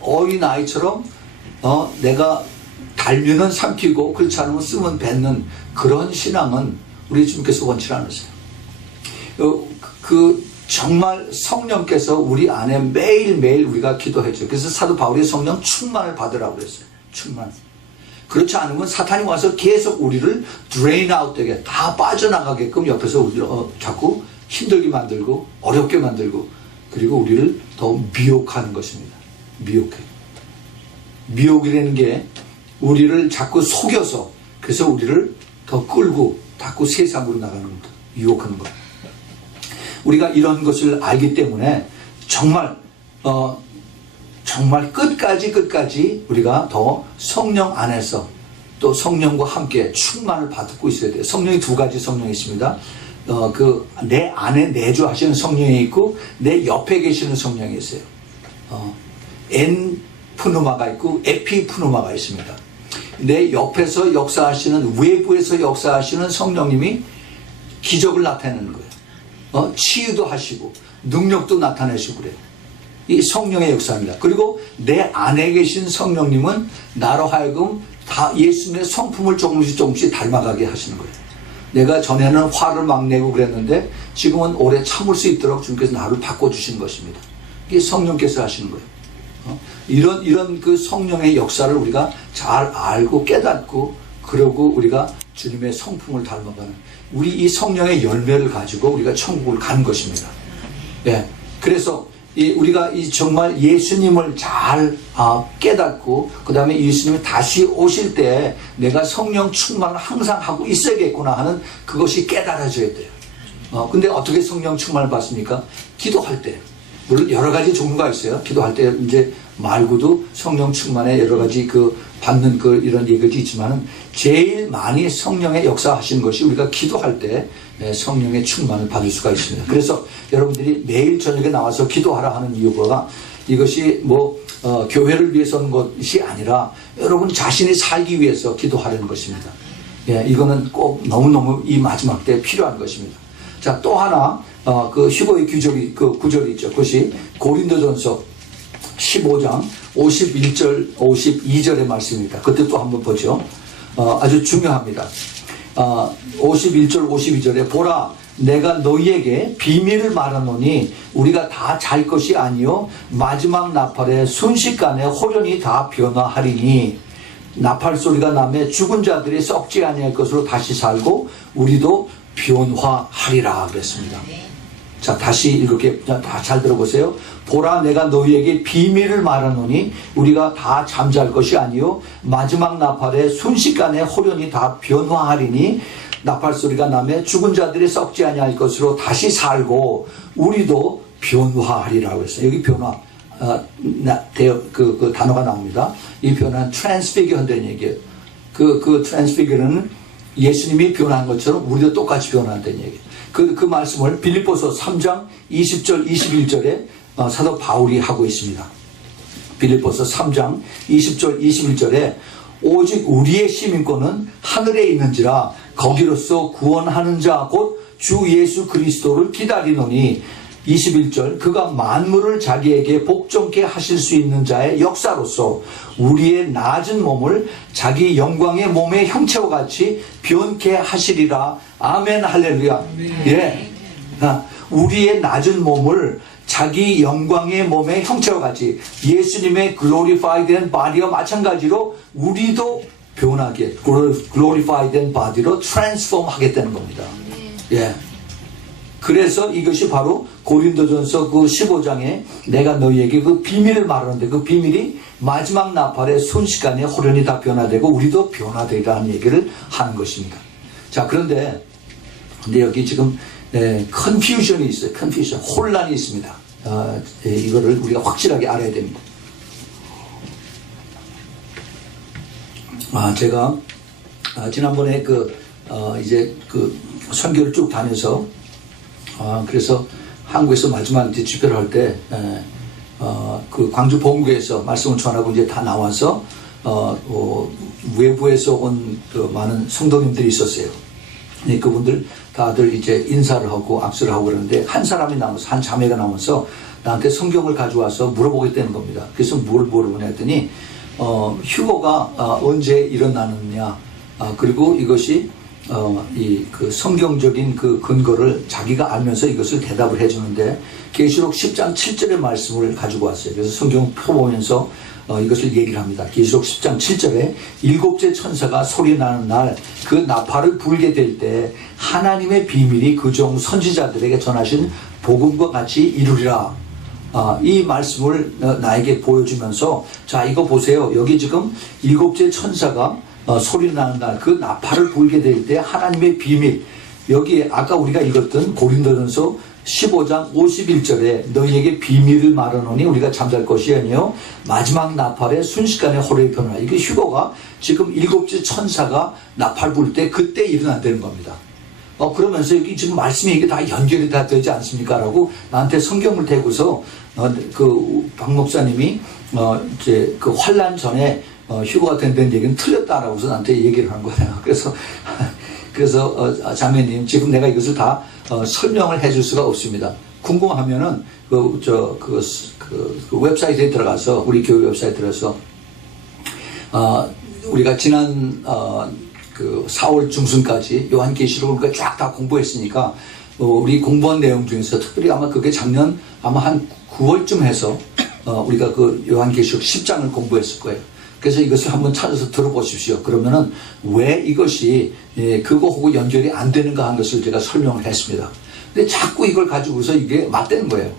어린아이처럼 내가 달면은 삼키고 그렇지 않으면 쓰면 뱉는 그런 신앙은 우리 주님께서 원치 않으세요. 정말 성령께서 우리 안에 매일매일 우리가 기도했죠. 그래서 사도 바울이 성령 충만을 받으라고 그랬어요. 충만. 그렇지 않으면 사탄이 와서 계속 우리를 drain out 되게 다 빠져나가게끔 옆에서 우리를 자꾸 힘들게 만들고 어렵게 만들고 그리고 우리를 더 미혹하는 것입니다. 미혹이라는 게 우리를 자꾸 속여서 그래서 우리를 더 끌고 자꾸 세상으로 나가는 겁니다. 유혹하는 것. 우리가 이런 것을 알기 때문에 정말 끝까지 우리가 더 성령 안에서 또 성령과 함께 충만을 받고 있어야 돼요. 성령이 두 가지 성령이 있습니다. 내 안에 내주하시는 성령이 있고 내 옆에 계시는 성령이 있어요. 엔프누마가 있고 에피프누마가 있습니다. 내 옆에서 역사하시는 외부에서 역사하시는 성령님이 기적을 나타내는 거예요. 치유도 하시고 능력도 나타내시고 그래요. 이 성령의 역사입니다. 그리고 내 안에 계신 성령님은 나로 하여금 다 예수님의 성품을 조금씩 닮아가게 하시는 거예요. 내가 전에는 화를 막 내고 그랬는데 지금은 오래 참을 수 있도록 주님께서 나를 바꿔주신 것입니다. 이게 성령께서 하시는 거예요. 이런 그 성령의 역사를 우리가 잘 알고 깨닫고 그러고 우리가 주님의 성품을 닮아가는 우리 이 성령의 열매를 가지고 우리가 천국을 가는 것입니다. 예. 그래서 우리가 정말 예수님을 잘 깨닫고 그 다음에 예수님이 다시 오실 때 내가 성령 충만을 항상 하고 있어야겠구나 하는 그것이 깨달아져야 돼요. 근데 어떻게 성령 충만을 받습니까? 기도할 때. 물론 여러 가지 종류가 있어요. 기도할 때 이제 말고도 성령 충만에 여러 가지 받는 이런 얘기도 있지만은 제일 많이 성령의 역사하신 것이 우리가 기도할 때 성령의 충만을 받을 수가 있습니다. 그래서 여러분들이 매일 저녁에 나와서 기도하라 하는 이유가 이것이 교회를 위해서 하는 것이 아니라 여러분 자신이 살기 위해서 기도하려는 것입니다. 예, 이거는 꼭 너무너무 이 마지막 때 필요한 것입니다. 자, 또 하나 휴거의 구절이 있죠. 그것이 고린도전서 15장 51절 52절의 말씀입니다. 그때 또 한번 보죠. 아주 중요합니다. 51절 52절에 보라 내가 너희에게 비밀을 말하노니 우리가 다 잘 것이 아니요 마지막 나팔에 순식간에 호련히 다 변화하리니 나팔 소리가 나매 죽은 자들이 썩지 아니할 것으로 다시 살고 우리도 변화하리라 그랬습니다. 자, 다시 읽을게. 다 잘 들어보세요. 보라 내가 너희에게 비밀을 말하노니 우리가 다 잠잘 것이 아니요 마지막 나팔에 순식간에 호련히 다 변화하리니 나팔 소리가 나매 죽은 자들이 썩지 아니할 것으로 다시 살고 우리도 변화하리라고 했어요. 여기 변화 그 단어가 나옵니다. 이 변화는 transfigure 한다는 얘기예요. 그 transfigure는 예수님이 변화한 것처럼 우리도 똑같이 변화한다는 얘기예요. 그 말씀을 빌립보서 3장 20절 21절에 사도 바울이 하고 있습니다. 빌립보서 3장 20절 21절에 오직 우리의 시민권은 하늘에 있는지라 거기로서 구원하는 자 곧 주 예수 그리스도를 기다리노니 21절 그가 만물을 자기에게 복종케 하실 수 있는 자의 역사로서 우리의 낮은 몸을 자기 영광의 몸의 형체와 같이 변케 하시리라. 아멘 할렐루야. 예. 우리의 낮은 몸을 자기 영광의 몸의 형체와 같이 예수님의 glorified body와 마찬가지로 우리도 변하게 glorified body로 transform 하겠다는 겁니다. 예. 그래서 이것이 바로 고린도전서 그 15장에 내가 너희에게 그 비밀을 말하는데 그 비밀이 마지막 나팔의 순식간에 호련히 다 변화되고 우리도 변화되리라는 얘기를 하는 것입니다. 자, 그런데 여기 지금 컨퓨전이 있어요. 컨퓨전, 혼란이 있습니다. 이거를 우리가 확실하게 알아야 됩니다. 제가 지난번에 이제 선교를 쭉 다녀서 그래서 한국에서 마지막 이제 집회를 할 때 그 광주 본교에서 말씀을 전하고 이제 다 나와서 외부에서 온 그 많은 성도님들이 있었어요. 그분들 다들 이제 인사를 하고 악수를 하고 그러는데 한 사람이 나와서 한 자매가 나와서 나한테 성경을 가져와서 물어보겠다는 겁니다. 그래서 뭘 물어보냐 했더니 휴거가 언제 일어나느냐 그리고 이것이 그 성경적인 그 근거를 자기가 알면서 이것을 대답을 해주는데 계시록 10장 7절의 말씀을 가지고 왔어요. 그래서 성경 펴보면서 이것을 얘기를 합니다. 계시록 10장 7절에 일곱째 천사가 소리나는 날 그 나팔을 불게 될 때 하나님의 비밀이 그 종 선지자들에게 전하신 복음과 같이 이루리라. 이 말씀을 나에게 보여주면서 자 이거 보세요. 여기 지금 일곱째 천사가 소리 나는 날 그 나팔을 불게 될 때 하나님의 비밀 여기 아까 우리가 읽었던 고린도전서 15장 51절에 너희에게 비밀을 말하노니 우리가 잠잘 것이 아니요 마지막 나팔에 순식간에 호련히 변하라. 이게 휴거가 지금 일곱째 천사가 나팔 불 때 그때 일어난다는 겁니다. 그러면서 여기 지금 말씀이 이게 다 연결이 다 되지 않습니까? 라고 나한테 성경을 대고서 박 목사님이 이제 그 환란 전에 휴거가 된다는 얘기는 틀렸다라고 해서 나한테 얘기를 한 거예요. 그래서 자매님 지금 내가 이것을 다 설명을 해줄 수가 없습니다. 궁금하면은 그 웹사이트에 들어가서 우리 교회 웹사이트에 들어서 우리가 지난 그 4월 중순까지 요한계시록을 우리가 쫙 다 공부했으니까 우리 공부한 내용 중에서 특별히 아마 그게 작년 아마 한 9월쯤 해서 우리가 그 요한계시록 10장을 공부했을 거예요. 그래서 이것을 한번 찾아서 들어보십시오. 그러면은 왜 이것이 그거하고 연결이 안 되는가 한 것을 제가 설명을 했습니다. 근데 자꾸 이걸 가지고서 이게 맞대는 거예요.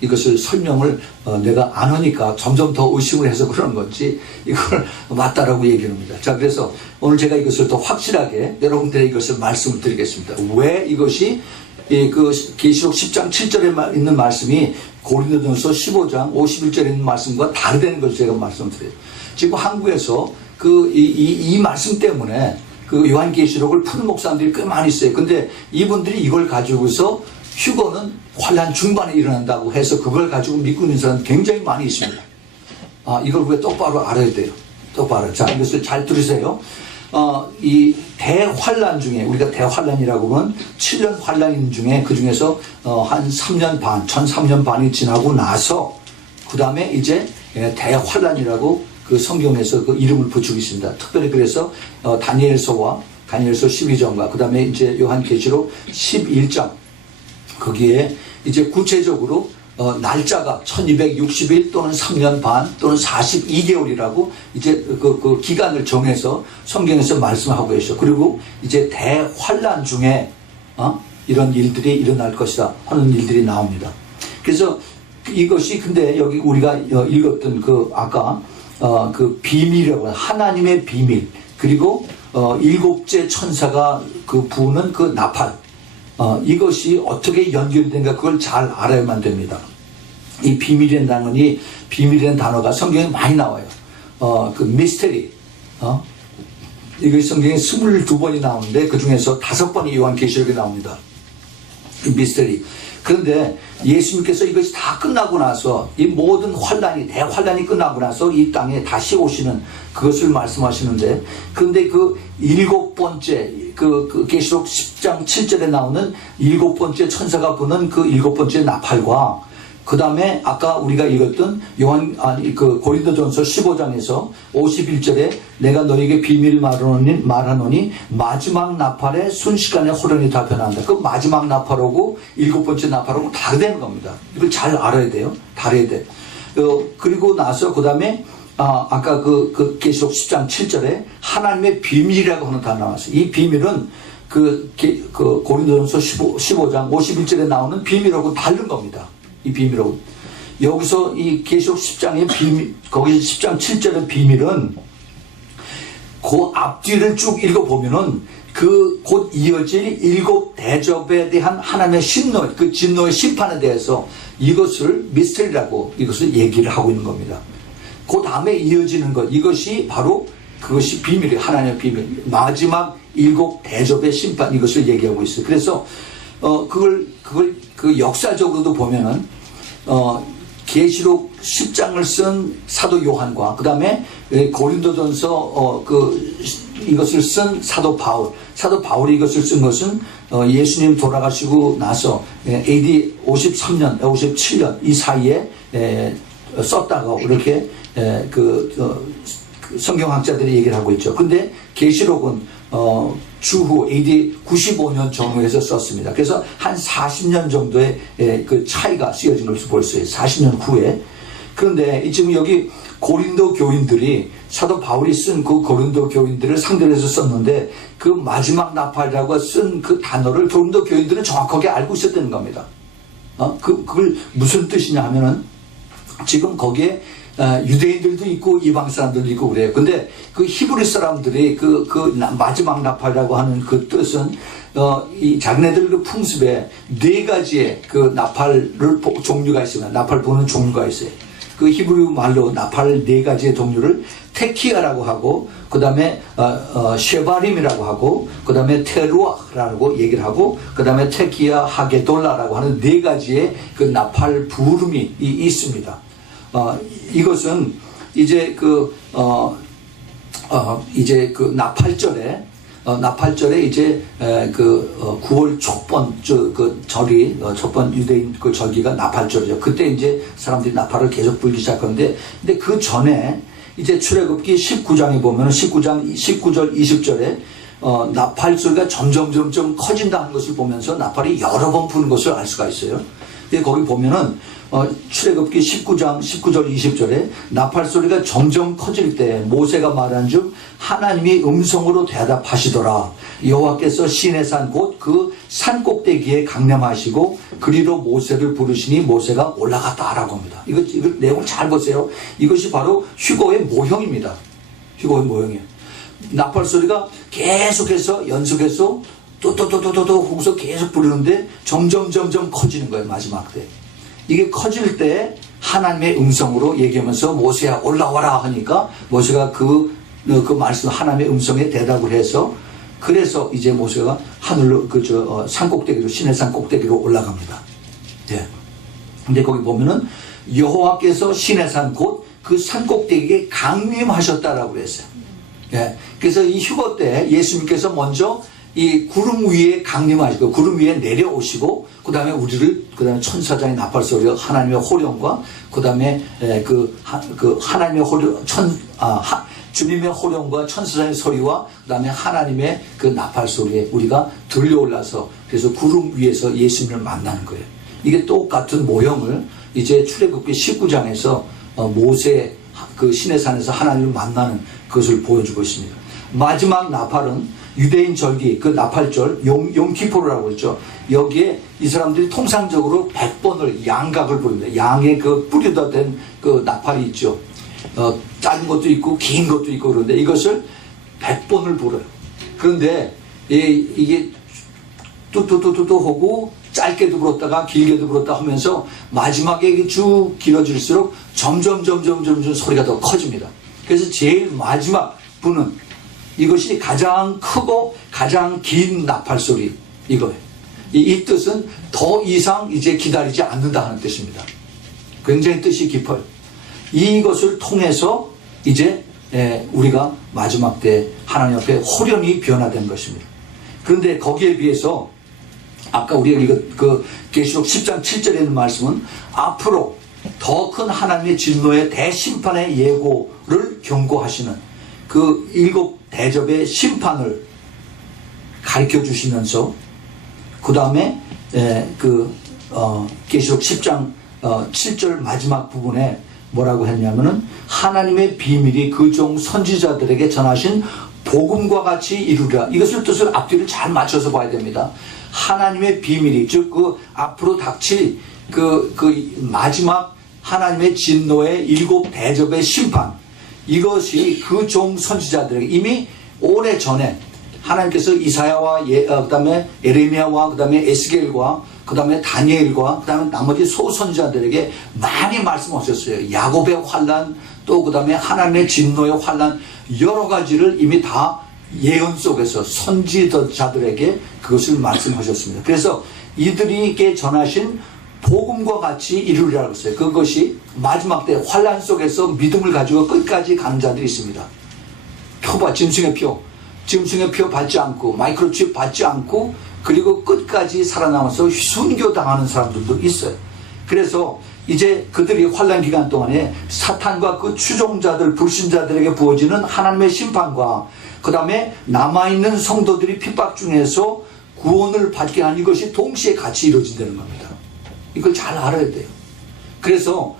이것을 설명을 내가 안 하니까 점점 더 의심을 해서 그런 건지 이걸 맞다라고 얘기를 합니다. 자, 그래서 오늘 제가 이것을 더 확실하게 여러분들의 이것을 말씀을 드리겠습니다. 왜 이것이 그 계시록 10장 7절에 있는 말씀이 고린도전서 15장 51절에 있는 말씀과 다르다는 것을 제가 말씀드려요. 지금 한국에서 이 말씀 때문에 그 요한계시록을 푸는 목사님들이 꽤 많이 있어요. 근데 이분들이 이걸 가지고서 휴거는 환란 중반에 일어난다고 해서 그걸 가지고 믿고 있는 사람 굉장히 많이 있습니다. 이걸 우리가 똑바로 알아야 돼요. 똑바로. 자, 이것을 잘 들으세요. 이 대환란 중에 우리가 대환란이라고 보면 7년 환란인 중에 그 중에서 한 3년 반, 1003년 반이 지나고 나서 그 다음에 이제 대환란이라고 그 성경에서 그 이름을 붙이고 있습니다. 특별히 그래서 다니엘서와 다니엘서 12장과 그 다음에 이제 요한계시록 11장 거기에 이제 구체적으로 날짜가 1260일 또는 3년 반 또는 42개월이라고 이제 그 기간을 정해서 성경에서 말씀하고 계셔. 그리고 이제 대환란 중에 이런 일들이 일어날 것이다 하는 일들이 나옵니다. 그래서 이것이 근데 여기 우리가 읽었던 그 아까 그 비밀이라고 하나님의 비밀 그리고 일곱째 천사가 그 부는 그 나팔 이것이 어떻게 연결된가 그걸 잘 알아야만 됩니다. 이 비밀이라는 단어가 성경에 많이 나와요. 그 미스테리 이것이 성경에 22번이 나오는데 그 중에서 5번이 요한계시록에 나옵니다. 이 미스테리. 그런데 예수님께서 이것이 다 끝나고 나서 이 모든 대환란이 끝나고 나서 이 땅에 다시 오시는 그것을 말씀하시는데 그런데 그 7번째 그 계시록 10장 7절에 나오는 7번째 천사가 부는 그 7번째 나팔과 그 다음에 아까 우리가 읽었던 그 고린도전서 15장에서 51절에 내가 너에게 비밀 말하노니 마지막 나팔에 순식간에 호련이 다 변한다. 그 마지막 나팔하고 7번째 나팔하고 다르다는 겁니다. 이걸 잘 알아야 돼요. 다르야 돼. 그리고 나서 그 다음에 아까 그 계시록 10장 7절에 하나님의 비밀이라고 하는 단어가 나왔어요. 이 비밀은 그 고린도전서 15장 51절에 나오는 비밀하고 다른 겁니다. 이 비밀하고 여기서 이 계시록 10장의 비밀 거기 10장 7절의 비밀은 그 앞뒤를 쭉 읽어보면은 그 곧 이어질 7 대접에 대한 하나님의 진노 그 진노의 심판에 대해서 이것을 미스터리라고 이것을 얘기를 하고 있는 겁니다. 그 다음에 이어지는 것 이것이 바로 그것이 비밀이에요. 하나님의 비밀 마지막 7 대접의 심판 이것을 얘기하고 있어요. 그래서 그걸 그 역사적으로도 보면은 계시록 10장을 쓴 사도 요한과 그 다음에 고린도전서 이것을 쓴 사도 바울이 이것을 쓴 것은 예수님 돌아가시고 나서 AD 53년, 57년 이 사이에 썼다고 이렇게 성경학자들이 얘기를 하고 있죠. 근데 계시록은 주후 AD 95년 전후에서 썼습니다. 그래서 한 40년 정도의 그 차이가 쓰여진 것을 볼 수 있어요. 40년 후에. 그런데 지금 여기 고린도 교인들이 사도 바울이 쓴 그 고린도 교인들을 상대로 해서 썼는데 그 마지막 나팔이라고 쓴 그 단어를 고린도 교인들은 정확하게 알고 있었다는 겁니다. 그걸 무슨 뜻이냐 하면은 지금 거기에 유대인들도 있고 이방 사람들도 있고 그래요. 근데 그 히브리 사람들이 그 마지막 나팔이라고 하는 그 뜻은 이 자기네들 그 풍습에 4가지의 그 나팔을 종류가 있습니다. 나팔 부는 종류가 있어요. 그 히브리 말로 나팔 4가지의 종류를 테키아라고 하고 그 다음에 쉐바림이라고 하고 그 다음에 테루아라고 얘기를 하고 그 다음에 테키아 하게돌라라고 하는 4가지의 그 나팔 부름이 있습니다. 이것은 이제 이제 그 나팔절에 이제 9월 초번 절이 초번 유대인 그 절기가 나팔절이죠. 그때 이제 사람들이 나팔을 계속 불기 시작하는데 근데 그 전에 이제 출애굽기 19장에 보면은 19절 20절에 나팔 소리가 점점 커진다는 것을 보면서 나팔이 여러 번 부는 것을 알 수가 있어요. 근데 거기 보면은 출애굽기 19장 19절 20절에 나팔 소리가 점점 커질 때 모세가 말한 즉 하나님이 음성으로 대답하시더라. 여호와께서 시내산 곧 그 산 꼭대기에 강림하시고 그리로 모세를 부르시니 모세가 올라갔다라고 합니다. 이거 내용을 잘 보세요. 이것이 바로 휴거의 모형입니다. 휴거의 모형이에요. 나팔 소리가 계속해서 연속해서 또또또또또 거기서 계속 부르는데 점점 커지는 거예요. 마지막 때. 이게 커질 때 하나님의 음성으로 얘기하면서 모세야 올라와라 하니까 모세가 그 말씀 하나님의 음성에 대답을 해서 그래서 이제 모세가 하늘로 산 꼭대기로 시내산 꼭대기로 올라갑니다. 예. 근데 거기 보면은 여호와께서 시내산 곧 그 산 꼭대기에 강림하셨다라고 그랬어요. 예. 그래서 이 휴거 때 예수님께서 먼저 이 구름 위에 강림하시고 구름 위에 내려오시고 그 다음에 우리를 그 다음에 천사장의 나팔 소리와 하나님의 호령과 그 다음에 그 하나님의 호령 주님의 호령과 천사장의 소리와 그 다음에 하나님의 그 나팔 소리에 우리가 들려올라서 그래서 구름 위에서 예수님을 만나는 거예요. 이게 똑같은 모형을 이제 출애굽기 19장에서 모세 그 시내산에서 하나님을 만나는 그것을 보여주고 있습니다. 마지막 나팔은 유대인 절기 그 나팔절 용키포르라고 그러죠. 여기에 이 사람들이 통상적으로 100번을 양각을 부릅니다. 양의 그 뿌리다 된 그 나팔이 있죠. 짧은 것도 있고 긴 것도 있고 그런데 이것을 100번을 불어요. 그런데 이게 뚜뚜뚜뚜 하고 짧게도 불었다가 길게도 불었다 하면서 마지막에 쭉 길어질수록 점점 소리가 더 커집니다. 그래서 제일 마지막 부는 이것이 가장 크고 가장 긴 나팔 소리 이거예요. 이 뜻은 더 이상 이제 기다리지 않는다 하는 뜻입니다. 굉장히 뜻이 깊어요. 이것을 통해서 이제 우리가 마지막 때 하나님 앞에 호련히 변화된 것입니다. 그런데 거기에 비해서 아까 우리가 그 계시록 10장 7절에 있는 말씀은 앞으로 더 큰 하나님의 진노의 대심판의 예고를 경고하시는 그 7 대접의 심판을 가르쳐 주시면서 그 다음에 계시록 10장 7절 마지막 부분에 뭐라고 했냐면은 하나님의 비밀이 그 종 선지자들에게 전하신 복음과 같이 이루리라. 이것을 뜻을 앞뒤를 잘 맞춰서 봐야 됩니다. 하나님의 비밀이 즉 그 앞으로 닥칠 그 마지막 하나님의 진노의 7 대접의 심판 이것이 그 종 선지자들에게 이미 오래전에 하나님께서 이사야와 그 다음에 에레미야와 그 다음에 에스겔과 그 다음에 다니엘과 그 다음에 나머지 소선지자들에게 많이 말씀하셨어요. 야곱의 환난 또 그 다음에 하나님의 진노의 환난 여러 가지를 이미 다 예언 속에서 선지자들에게 그것을 말씀하셨습니다. 그래서 이들에게 전하신 복음과 같이 이루리라고 했어요. 그것이 마지막 때 환난 속에서 믿음을 가지고 끝까지 가는 자들이 있습니다. 짐승의 표 받지 않고 마이크로칩 받지 않고 그리고 끝까지 살아남아서 순교당하는 사람들도 있어요. 그래서 이제 그들이 환난 기간 동안에 사탄과 그 추종자들 불신자들에게 부어지는 하나님의 심판과 그 다음에 남아있는 성도들이 핍박 중에서 구원을 받게 하는 이것이 동시에 같이 이루어진다는 겁니다. 이걸 잘 알아야 돼요. 그래서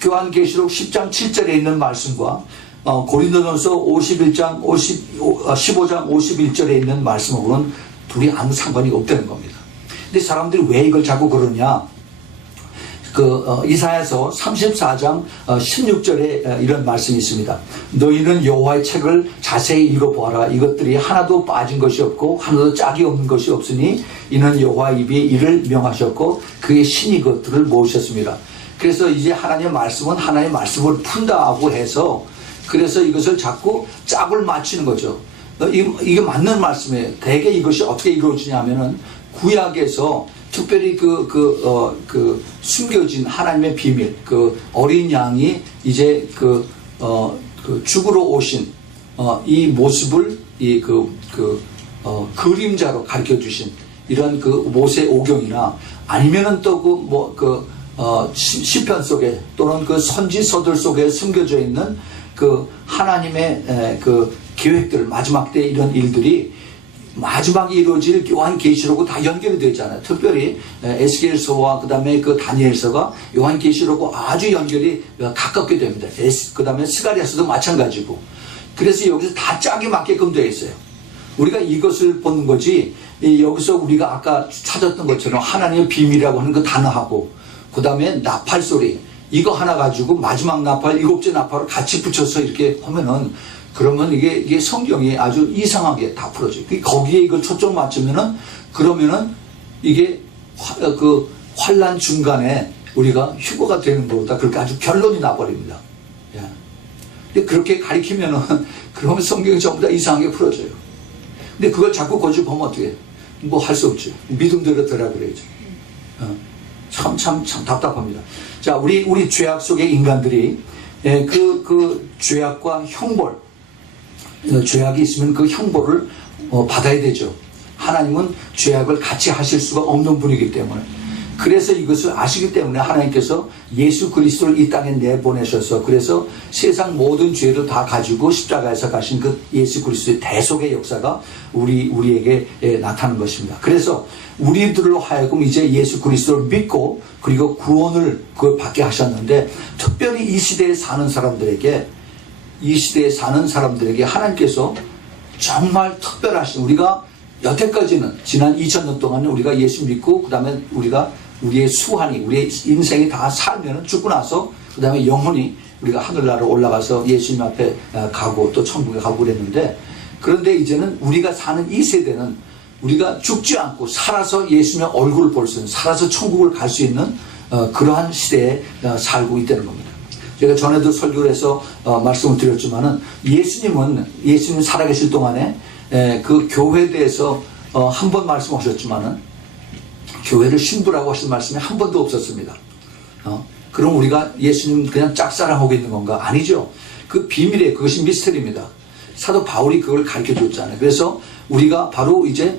교한계시록 10장 7절에 있는 말씀과 고린도전서 15장 51절에 있는 말씀하고는 둘이 아무 상관이 없다는 겁니다. 근데 사람들이 왜 이걸 자꾸 그러냐? 이사야서 34장 16절에 이런 말씀이 있습니다. 너희는 여호와의 책을 자세히 읽어보아라. 이것들이 하나도 빠진 것이 없고 하나도 짝이 없는 것이 없으니 이는 여호와의 입이 이를 명하셨고 그의 신이 그것들을 모으셨습니다. 그래서 이제 하나님의 말씀은 하나님의 말씀을 푼다고 해서 그래서 이것을 자꾸 짝을 맞추는 거죠. 이게 맞는 말씀이에요. 대개 이것이 어떻게 이루어지냐면은 구약에서 특별히 숨겨진 하나님의 비밀, 어린 양이 이제 죽으러 오신 이 모습을 그림자로 가르쳐 주신 이런 모세 오경이나 아니면은 또 시편 속에 또는 선지서들 속에 숨겨져 있는 하나님의 계획들, 마지막 때 이런 일들이 마지막에 이루어질 요한계시록과 다 연결이 되어 있잖아요. 특별히 에스겔서와 그 다음에 다니엘서가 요한계시록과 아주 연결이 가깝게 됩니다. 그 다음에 스가랴서도 마찬가지고. 그래서 여기서 다 짝이 맞게끔 되어 있어요. 우리가 이것을 보는 거지 여기서 우리가 아까 찾았던 것처럼 하나님의 비밀이라고 하는 그 단어하고 그 다음에 나팔 소리 이거 하나 가지고 마지막 나팔 7째 나팔을 같이 붙여서 이렇게 하면은 그러면 이게 성경이 아주 이상하게 다 풀어져요. 거기에 이걸 초점 맞추면은 그러면은 이게 환란 중간에 우리가 휴거가 되는 것보다 그렇게 아주 결론이 나버립니다. 예. 근데 그렇게 가리키면은 그러면 성경이 전부 다 이상하게 풀어져요. 근데 그걸 자꾸 고집하면 어떻게 해? 뭐 할 수 없죠. 믿음대로 되라 그래야죠. 참 답답합니다. 자, 우리 죄악 속의 인간들이 그 죄악과 형벌, 죄악이 있으면 그 형벌을 받아야 되죠. 하나님은 죄악을 같이 하실 수가 없는 분이기 때문에. 그래서 이것을 아시기 때문에 하나님께서 예수 그리스도를 이 땅에 내보내셔서, 그래서 세상 모든 죄를 다 가지고 십자가에서 가신 그 예수 그리스도의 대속의 역사가 우리에게 나타나는 것입니다. 그래서 우리들로 하여금 이제 예수 그리스도를 믿고 그리고 구원을 그걸 받게 하셨는데, 특별히 이 시대에 사는 사람들에게 하나님께서 정말 특별하신, 우리가 여태까지는 지난 2000년 동안 우리가 예수 믿고 그 다음에 우리의 수한이, 우리의 인생이 다 살면은 죽고 나서 그 다음에 영혼이 우리가 하늘나라로 올라가서 예수님 앞에 가고 또 천국에 가고 그랬는데, 그런데 이제는 우리가 사는 이 세대는 우리가 죽지 않고 살아서 예수님의 얼굴을 볼 수 있는, 살아서 천국을 갈 수 있는 그러한 시대에 살고 있다는 겁니다. 제가 전에도 설교를 해서 말씀을 드렸지만은, 예수님 살아계실 동안에 그 교회에 대해서 한 번 말씀하셨지만은 교회를 신부라고 하신 말씀이 한 번도 없었습니다. 그럼 우리가 예수님 그냥 짝사랑하고 있는 건가? 아니죠. 그 비밀에, 그것이 미스터리입니다. 사도 바울이 그걸 가르쳐 줬잖아요. 그래서 우리가 바로 이제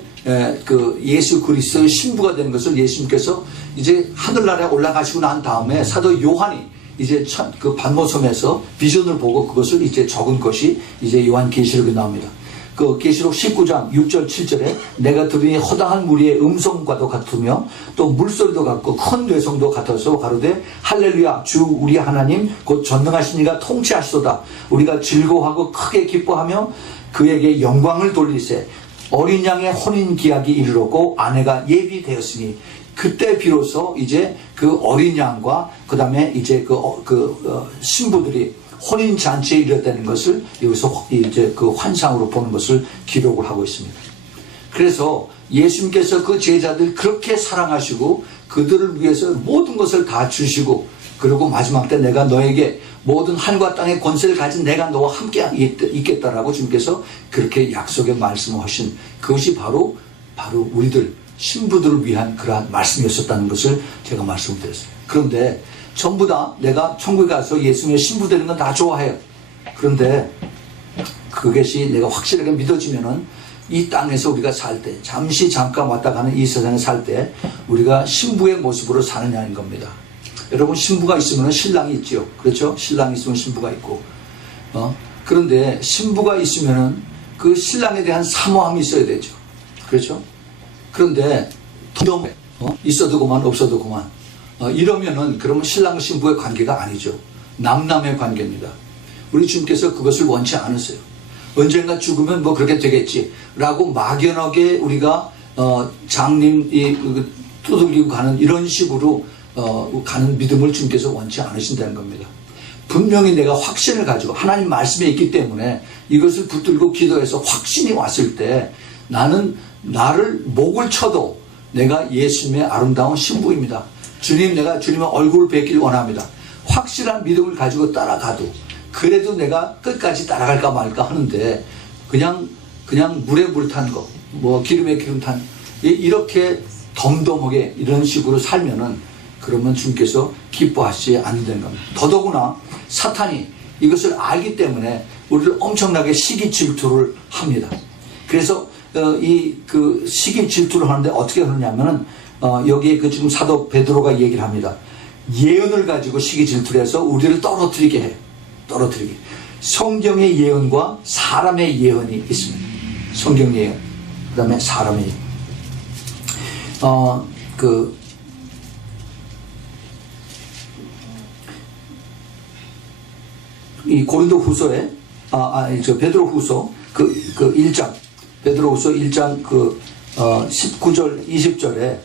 그 예수 그리스도의 신부가 되는 것을 예수님께서 이제 하늘나라에 올라가시고 난 다음에 사도 요한이 이제 그 반모섬에서 비전을 보고 그것을 이제 적은 것이 이제 요한계시록에 나옵니다. 그 계시록 19장 6절 7절에 내가 들으니 허다한 무리의 음성과도 같으며 또 물소리도 같고 큰 뇌성도 같아서 가로되 할렐루야 주 우리 하나님 곧 전능하신 이가 통치하시도다. 우리가 즐거워하고 크게 기뻐하며 그에게 영광을 돌리세. 어린 양의 혼인 기약이 이르렀고 아내가 예비되었으니, 그때 비로소 이제 그 어린 양과 그 다음에 이제 신부들이 혼인 잔치에 이르렀다는 것을 여기서 이제 그 환상으로 보는 것을 기록을 하고 있습니다. 그래서 예수님께서 그 제자들 그렇게 사랑하시고 그들을 위해서 모든 것을 다 주시고, 그리고 마지막 때 내가 너에게 모든 하늘과 땅의 권세를 가진 내가 너와 함께 있겠다라고 주님께서 그렇게 약속의 말씀을 하신 그것이 바로 우리들 신부들을 위한 그러한 말씀이었었다는 것을 제가 말씀드렸어요. 그런데 전부 다 내가 천국에 가서 예수님의 신부 되는 건 다 좋아해요. 그런데 그것이 내가 확실하게 믿어지면은 이 땅에서 우리가 살 때, 잠깐 왔다 가는 이 세상에 살 때 우리가 신부의 모습으로 사느냐는 겁니다. 여러분, 신부가 있으면 신랑이 있지요. 그렇죠? 신랑이 있으면 신부가 있고, 그런데 신부가 있으면은 그 신랑에 대한 사모함이 있어야 되죠. 그렇죠? 그런데 있어도 그만 없어도 그만 이러면은 그러면 신랑 신부의 관계가 아니죠. 남남의 관계입니다. 우리 주님께서 그것을 원치 않으세요. 언젠가 죽으면 뭐 그렇게 되겠지 라고 막연하게 우리가 장님이 두들기고 가는 이런 식으로 가는 믿음을 주님께서 원치 않으신다는 겁니다. 분명히 내가 확신을 가지고 하나님 말씀에 있기 때문에 이것을 붙들고 기도해서 확신이 왔을 때 나는 나를 목을 쳐도 내가 예수님의 아름다운 신부입니다. 주님, 내가 주님의 얼굴을 뵙길 원합니다. 확실한 믿음을 가지고 따라가도 그래도 내가 끝까지 따라갈까 말까 하는데 그냥 물에 물 탄 거, 뭐 기름에 기름 탄 이렇게 덤덤하게 이런 식으로 살면은 그러면 주님께서 기뻐하시지 않는다는 겁니다. 더더구나 사탄이 이것을 알기 때문에 우리를 엄청나게 시기 질투를 합니다. 그래서 그 시기 질투를 하는데 어떻게 하느냐면은 여기에 그 지금 사도 베드로가 얘기를 합니다. 예언을 가지고 시기 질투를 해서 우리를 떨어뜨리게 해요. 떨어뜨리게. 성경의 예언과 사람의 예언이 있습니다. 성경 예언, 그 다음에 사람의 예언. 이 고린도 후서에, 베드로 후서 그 1장, 베드로 후서 1장 19절, 20절에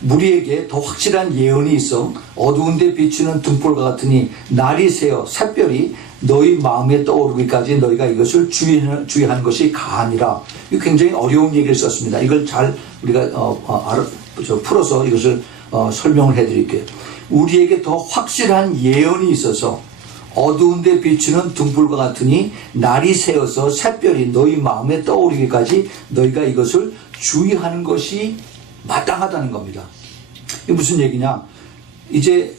무리에게 더 확실한 예언이 있어 어두운 데 비추는 등불과 같으니 날이 새어 샛별이 너희 마음에 떠오르기까지 너희가 이것을 주의하는 것이 가하니라. 이거 굉장히 어려운 얘기를 썼습니다. 이걸 잘 우리가 풀어서 이것을 설명을 해드릴게요. 우리에게 더 확실한 예언이 있어서 어두운 데 비추는 등불과 같으니 날이 새어서 샛별이 너희 마음에 떠오르기까지 너희가 이것을 주의하는 것이 마땅하다는 겁니다. 이게 무슨 얘기냐? 이제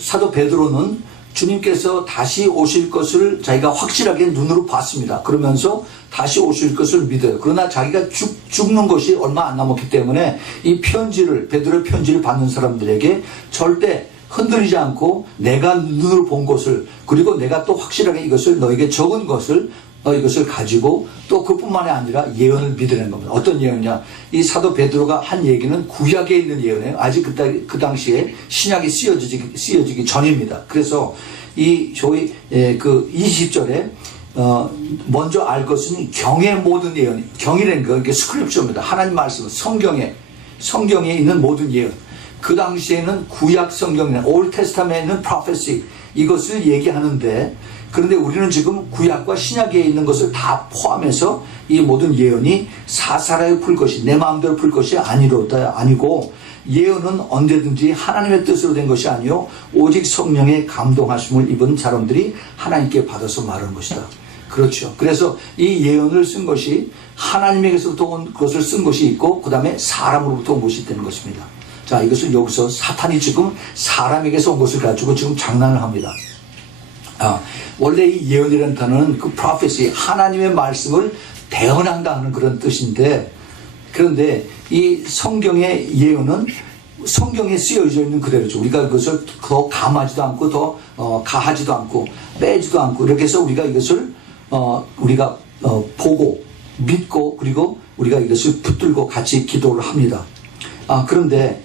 사도 베드로는 주님께서 다시 오실 것을 자기가 확실하게 눈으로 봤습니다. 그러면서 다시 오실 것을 믿어요. 그러나 자기가 죽는 것이 얼마 안 남았기 때문에 이 편지를, 베드로의 편지를 받는 사람들에게 절대 흔들리지 않고 내가 눈으로 본 것을, 그리고 내가 또 확실하게 이것을 너에게 적은 것을 이것을 가지고 또 그뿐만이 아니라 예언을 믿으라는 겁니다. 어떤 예언이냐? 이 사도 베드로가 한 얘기는 구약에 있는 예언이에요. 아직 그 당시에 신약이 쓰여지기 전입니다. 그래서 이 저희 그 20절에 먼저 알 것은 경의 모든 예언, 경이라는 거 이게 스크립처입니다. 하나님 말씀, 성경에 있는 모든 예언. 그 당시에는 구약 성경이나 올 테스타멘트는 프로페시 이것을 얘기하는데, 그런데 우리는 지금 구약과 신약에 있는 것을 다 포함해서 이 모든 예언이 사사라에 풀 것이, 내 마음대로 풀 것이 아니고, 예언은 언제든지 하나님의 뜻으로 된 것이 아니요 오직 성령의 감동하심을 입은 사람들이 하나님께 받아서 말하는 것이다. 그렇죠. 그래서 이 예언을 쓴 것이 하나님에게서부터 온 것을 쓴 것이 있고, 그 다음에 사람으로부터 온 것이 되는 것입니다. 자, 이것을 여기서 사탄이 지금 사람에게서 온 것을 가지고 지금 장난을 합니다. 원래 이 예언이라는 단어는 그 prophecy, 하나님의 말씀을 대언한다 하는 그런 뜻인데, 그런데 이 성경의 예언은 성경에 쓰여져 있는 그대로죠. 우리가 그것을 더 감하지도 않고 더 가하지도 않고 빼지도 않고 이렇게 해서 우리가 이것을 우리가 보고 믿고, 그리고 우리가 이것을 붙들고 같이 기도를 합니다. 그런데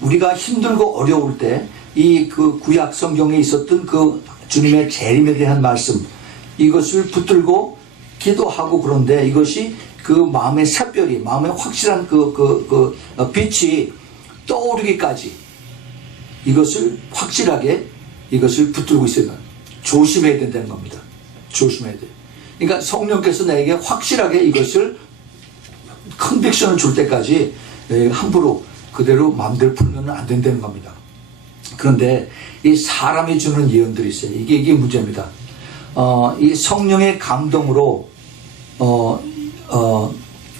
우리가 힘들고 어려울 때 이 그 구약 성경에 있었던 그 주님의 재림에 대한 말씀, 이것을 붙들고 기도하고, 그런데 이것이 그 마음의 샛별이, 마음의 확실한 빛이 떠오르기까지 이것을 확실하게 이것을 붙들고 있어야 돼요. 조심해야 된다는 겁니다. 조심해야 돼요. 그러니까 성령께서 나에게 확실하게 이것을 컨빅션을 줄 때까지 함부로 그대로 마음대로 풀면 안 된다는 겁니다. 그런데 이 사람이 주는 예언들이 있어요. 이게 문제입니다. 이 성령의 감동으로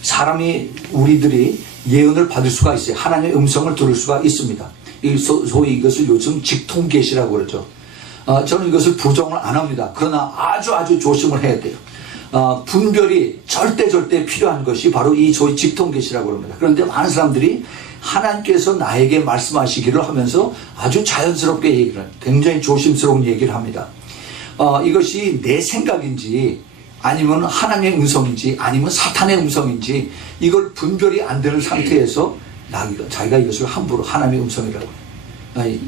사람이, 우리들이 예언을 받을 수가 있어요. 하나님의 음성을 들을 수가 있습니다. 소위 이것을 요즘 직통계시라고 그러죠. 저는 이것을 부정을 안 합니다. 그러나 아주 조심을 해야 돼요. 분별이 절대 필요한 것이 바로 이 소위 직통계시라고 합니다. 그런데 많은 사람들이 하나님께서 나에게 말씀하시기를 하면서 아주 자연스럽게 얘기를 해요. 굉장히 조심스러운 얘기를 합니다. 이것이 내 생각인지 아니면 하나님의 음성인지 아니면 사탄의 음성인지 이걸 분별이 안 되는 상태에서 자기가 이것을 함부로 하나님의 음성이라고 해요.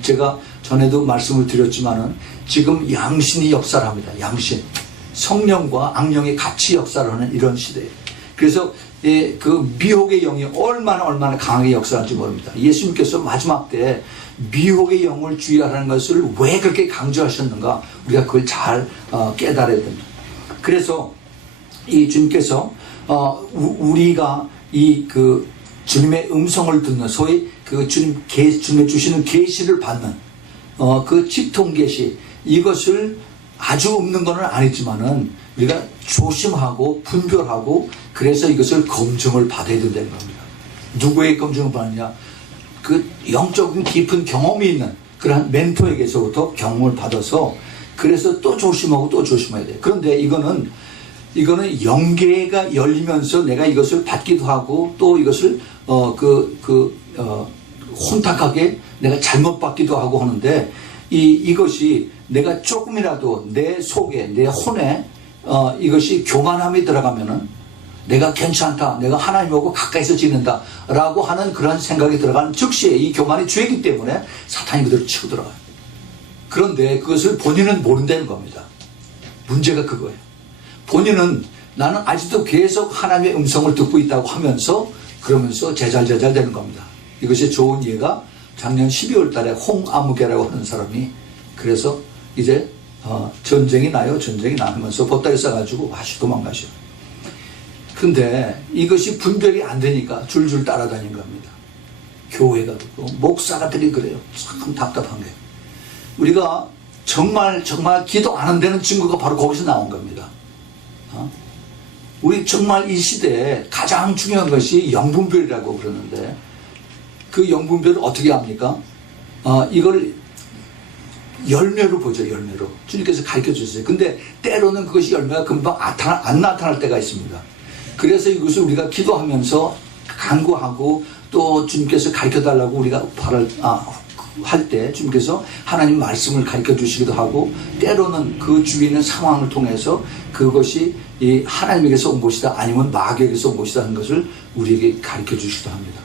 제가 전에도 말씀을 드렸지만은 지금 양신이 역사를 합니다. 양신. 성령과 악령이 같이 역사를 하는 이런 시대예요. 그래서 그 미혹의 영이 얼마나 강하게 역사할지 모릅니다. 예수님께서 마지막 때 미혹의 영을 주의하라는 것을 왜 그렇게 강조하셨는가, 우리가 그걸 잘 깨달아야 됩니다. 그래서 이 주님께서 우리가 이 그 주님의 음성을 듣는, 소위 그 주님의 주시는 계시를 받는 그 직통계시, 이것을 아주 없는 건 아니지만은 우리가 조심하고 분별하고, 그래서 이것을 검증을 받아야 된다는 겁니다. 누구의 검증을 받느냐? 그 영적인 깊은 경험이 있는 그러한 멘토에게서부터 경험을 받아서, 그래서 또 조심하고 또 조심해야 돼요. 그런데 이거는 영계가 열리면서 내가 이것을 받기도 하고, 또 이것을 혼탁하게 내가 잘못 받기도 하고 하는데, 이것이 내가 조금이라도 내 속에, 내 혼에 이것이 교만함이 들어가면은 내가 괜찮다, 내가 하나님하고 가까이서 지낸다 라고 하는 그런 생각이 들어가는 즉시에 이 교만이 죄이기 때문에 사탄이 그대로 치고 들어가요. 그런데 그것을 본인은 모른다는 겁니다. 문제가 그거예요. 본인은 나는 아직도 계속 하나님의 음성을 듣고 있다고 하면서, 그러면서 제잘 되는 겁니다. 이것이 좋은 예가 작년 12월 달에 홍아무개라고 하는 사람이, 그래서 이제 전쟁이 나요, 전쟁이 나면서 보따리 싸가지고 다시 도망가셔. 근데 이것이 분별이 안 되니까 줄줄 따라다닌 겁니다. 교회가 그렇고 목사가들이 그래요. 참 답답한 게, 우리가 정말 기도 안 한다는 증거가 바로 거기서 나온 겁니다. 우리 정말 이 시대에 가장 중요한 것이 영분별이라고 그러는데, 그 영분별을 어떻게 합니까? 이걸 열매로 보죠. 열매로. 주님께서 가르쳐 주셨어요. 근데 때로는 그것이 열매가 금방 안 나타날 때가 있습니다. 그래서 이것을 우리가 기도하면서 간구하고 또 주님께서 가르쳐 달라고 우리가 할 때 주님께서 하나님 말씀을 가르쳐 주시기도 하고, 때로는 그 주위에 있는 상황을 통해서 그것이 이 하나님에게서 온 것이다, 아니면 마귀에게서 온 것이다 하는 것을 우리에게 가르쳐 주시기도 합니다.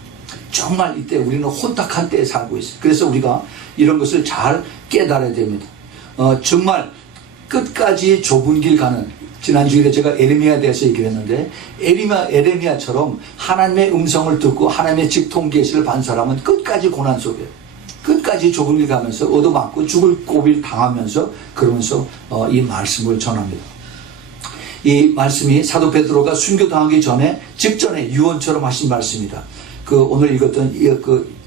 정말 이때 우리는 혼탁한 때에 살고 있어요. 그래서 우리가 이런 것을 잘 깨달아야 됩니다. 정말 끝까지 좁은 길 가는, 지난주에 제가 에레미야에 대해서 얘기를 했는데, 에레미야처럼 하나님의 음성을 듣고 하나님의 직통 계시를 받은 사람은 끝까지 고난 속에, 끝까지 좁은 길 가면서 얻어맞고 죽을 고비를 당하면서 그러면서 이 말씀을 전합니다. 이 말씀이 사도 베드로가 순교당하기 전에 직전에 유언처럼 하신 말씀입니다. 오늘 읽었던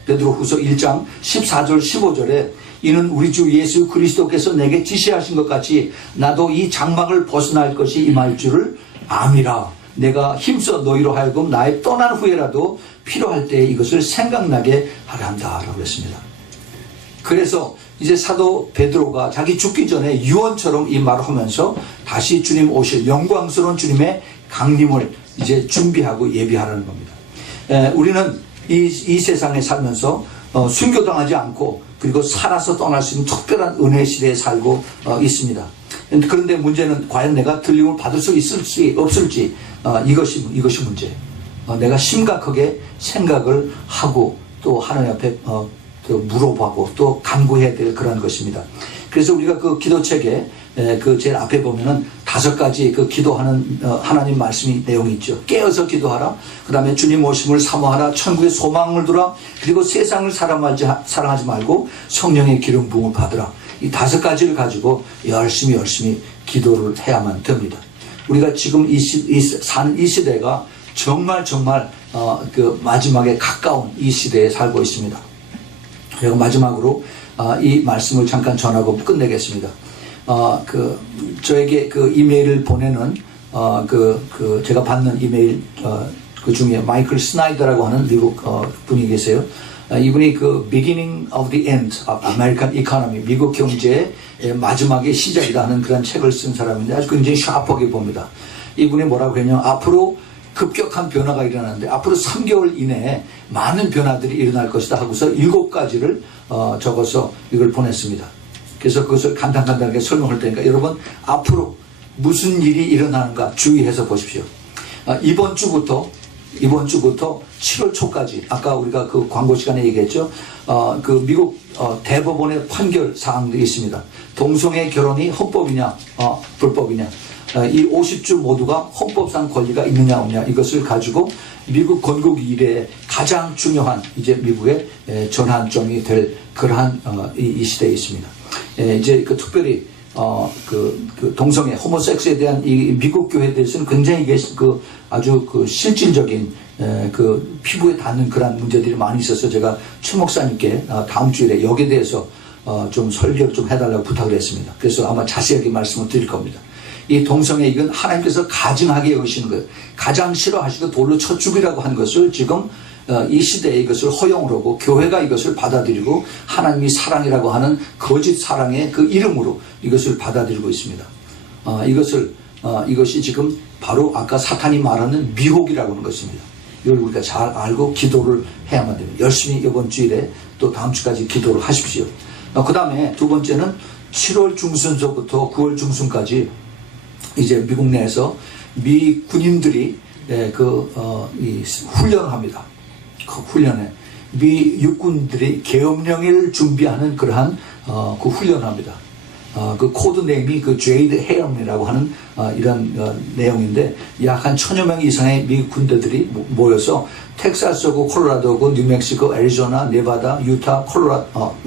베드로후서 1장 14절 15절에 이는 우리 주 예수 그리스도께서 내게 지시하신 것 같이 나도 이 장막을 벗어날 것이 임할 줄을 암이라. 내가 힘써 너희로 하여금 나의 떠난 후에라도 필요할 때 이것을 생각나게 하려 한다 라고 했습니다. 그래서 이제 사도 베드로가 자기 죽기 전에 유언처럼 이 말을 하면서 다시 주님 오실 영광스러운 주님의 강림을 이제 준비하고 예비하라는 겁니다. 우리는 이 세상에 살면서 순교당하지 않고 그리고 살아서 떠날 수 있는 특별한 은혜 시대에 살고 있습니다. 그런데 문제는 과연 내가 들림을 받을 수 있을지 없을지, 이것이 문제예요. 내가 심각하게 생각을 하고 또 하나님 앞에 물어보고 또 간구해야 될 그런 것입니다. 그래서 우리가 그 기도책에 제일 앞에 보면은 5가지 그 기도하는 하나님 말씀이 내용이 있죠. 깨어서 기도하라. 그 다음에 주님 오심을 사모하라. 천국의 소망을 두라. 그리고 세상을 사랑하지 말고 성령의 기름 부음을 받으라. 이 5가지를 가지고 열심히 기도를 해야만 됩니다. 우리가 지금 사는 이 시대가 정말 그 마지막에 가까운 이 시대에 살고 있습니다. 그리고 마지막으로 이 말씀을 잠깐 전하고 끝내겠습니다. 저에게 그 이메일을 보내는 제가 받는 이메일 그 중에 마이클 스나이더라고 하는 미국 분이 계세요. 이분이 그 Beginning of the End of American Economy, 미국 경제의 마지막의 시작이다 하는 그런 책을 쓴 사람인데 아주 굉장히 샤프하게 봅니다. 이분이 뭐라고 했냐면 앞으로 급격한 변화가 일어나는데 앞으로 3개월 이내에 많은 변화들이 일어날 것이다 하고서 7가지를 적어서 이걸 보냈습니다. 그래서 그것을 간단하게 설명할 테니까 여러분 앞으로 무슨 일이 일어나는가 주의해서 보십시오. 이번 주부터 7월 초까지 아까 우리가 그 광고 시간에 얘기했죠. 그 미국 대법원의 판결 사항들이 있습니다. 동성애 결혼이 헌법이냐 불법이냐, 이 50주 모두가 헌법상 권리가 있느냐 없느냐, 이것을 가지고 미국 건국 이래에 가장 중요한 이제 미국의 전환점이 될 그러한 이 시대에 있습니다. 이제 그 특별히 그 동성애 호모섹스에 대한 이 미국 교회에 대해서는 굉장히 아주 그 실질적인 그 피부에 닿는 그런 문제들이 많이 있어서 제가 최 목사님께 다음 주일에 여기에 대해서 좀 설교를 좀 해달라고 부탁을 했습니다. 그래서 아마 자세하게 말씀을 드릴 겁니다. 이 동성애, 이건 하나님께서 가증하게 여기시는 거예요. 가장 싫어하시고 돌로 쳐 죽이라고 한 것을 지금 이 시대에 이것을 허용을 하고 교회가 이것을 받아들이고 하나님이 사랑이라고 하는 거짓 사랑의 그 이름으로 이것을 받아들이고 있습니다. 이것이 지금 바로 아까 사탄이 말하는 미혹이라고 하는 것입니다. 이걸 우리가 잘 알고 기도를 해야만 됩니다. 열심히 이번 주일에 또 다음 주까지 기도를 하십시오. 그 다음에 두 번째는 7월 중순서부터 9월 중순까지 이제 미국 내에서 미 군인들이 이 훈련을 합니다. 그 훈련에 미 육군들이 계엄령을 준비하는 그러한 그 훈련을 합니다. 그 코드 네임이 그 제이드 헤엄이라고 하는 이런 내용인데 약 한 1000여 명 이상의 미 군대들이 모여서 텍사스고 콜로라도고 뉴멕시코, 애리조나, 네바다, 유타,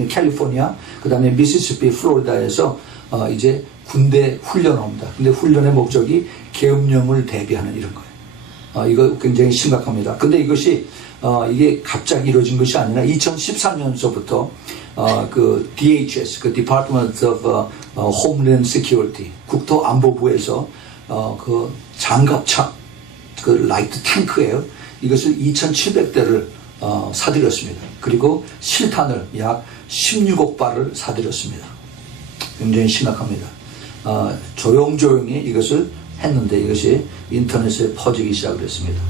캘리포니아, 그 다음에 미시시피, 플로리다에서 이제 군대 훈련을 합니다. 근데 훈련의 목적이 계엄령을 대비하는 이런 거예요. 이거 굉장히 심각합니다. 근데 이것이 이게 갑자기 이루어진 것이 아니라 2013년서부터 그 DHS, 그 Department of Homeland Security, 국토안보부에서 그 장갑차, 그 라이트 탱크예요. 이것을 2,700대를 사들였습니다. 그리고 실탄을 약 16억 발을 사들였습니다. 굉장히 심각합니다. 조용조용히 이것을 했는데 이것이 인터넷에 퍼지기 시작을 했습니다.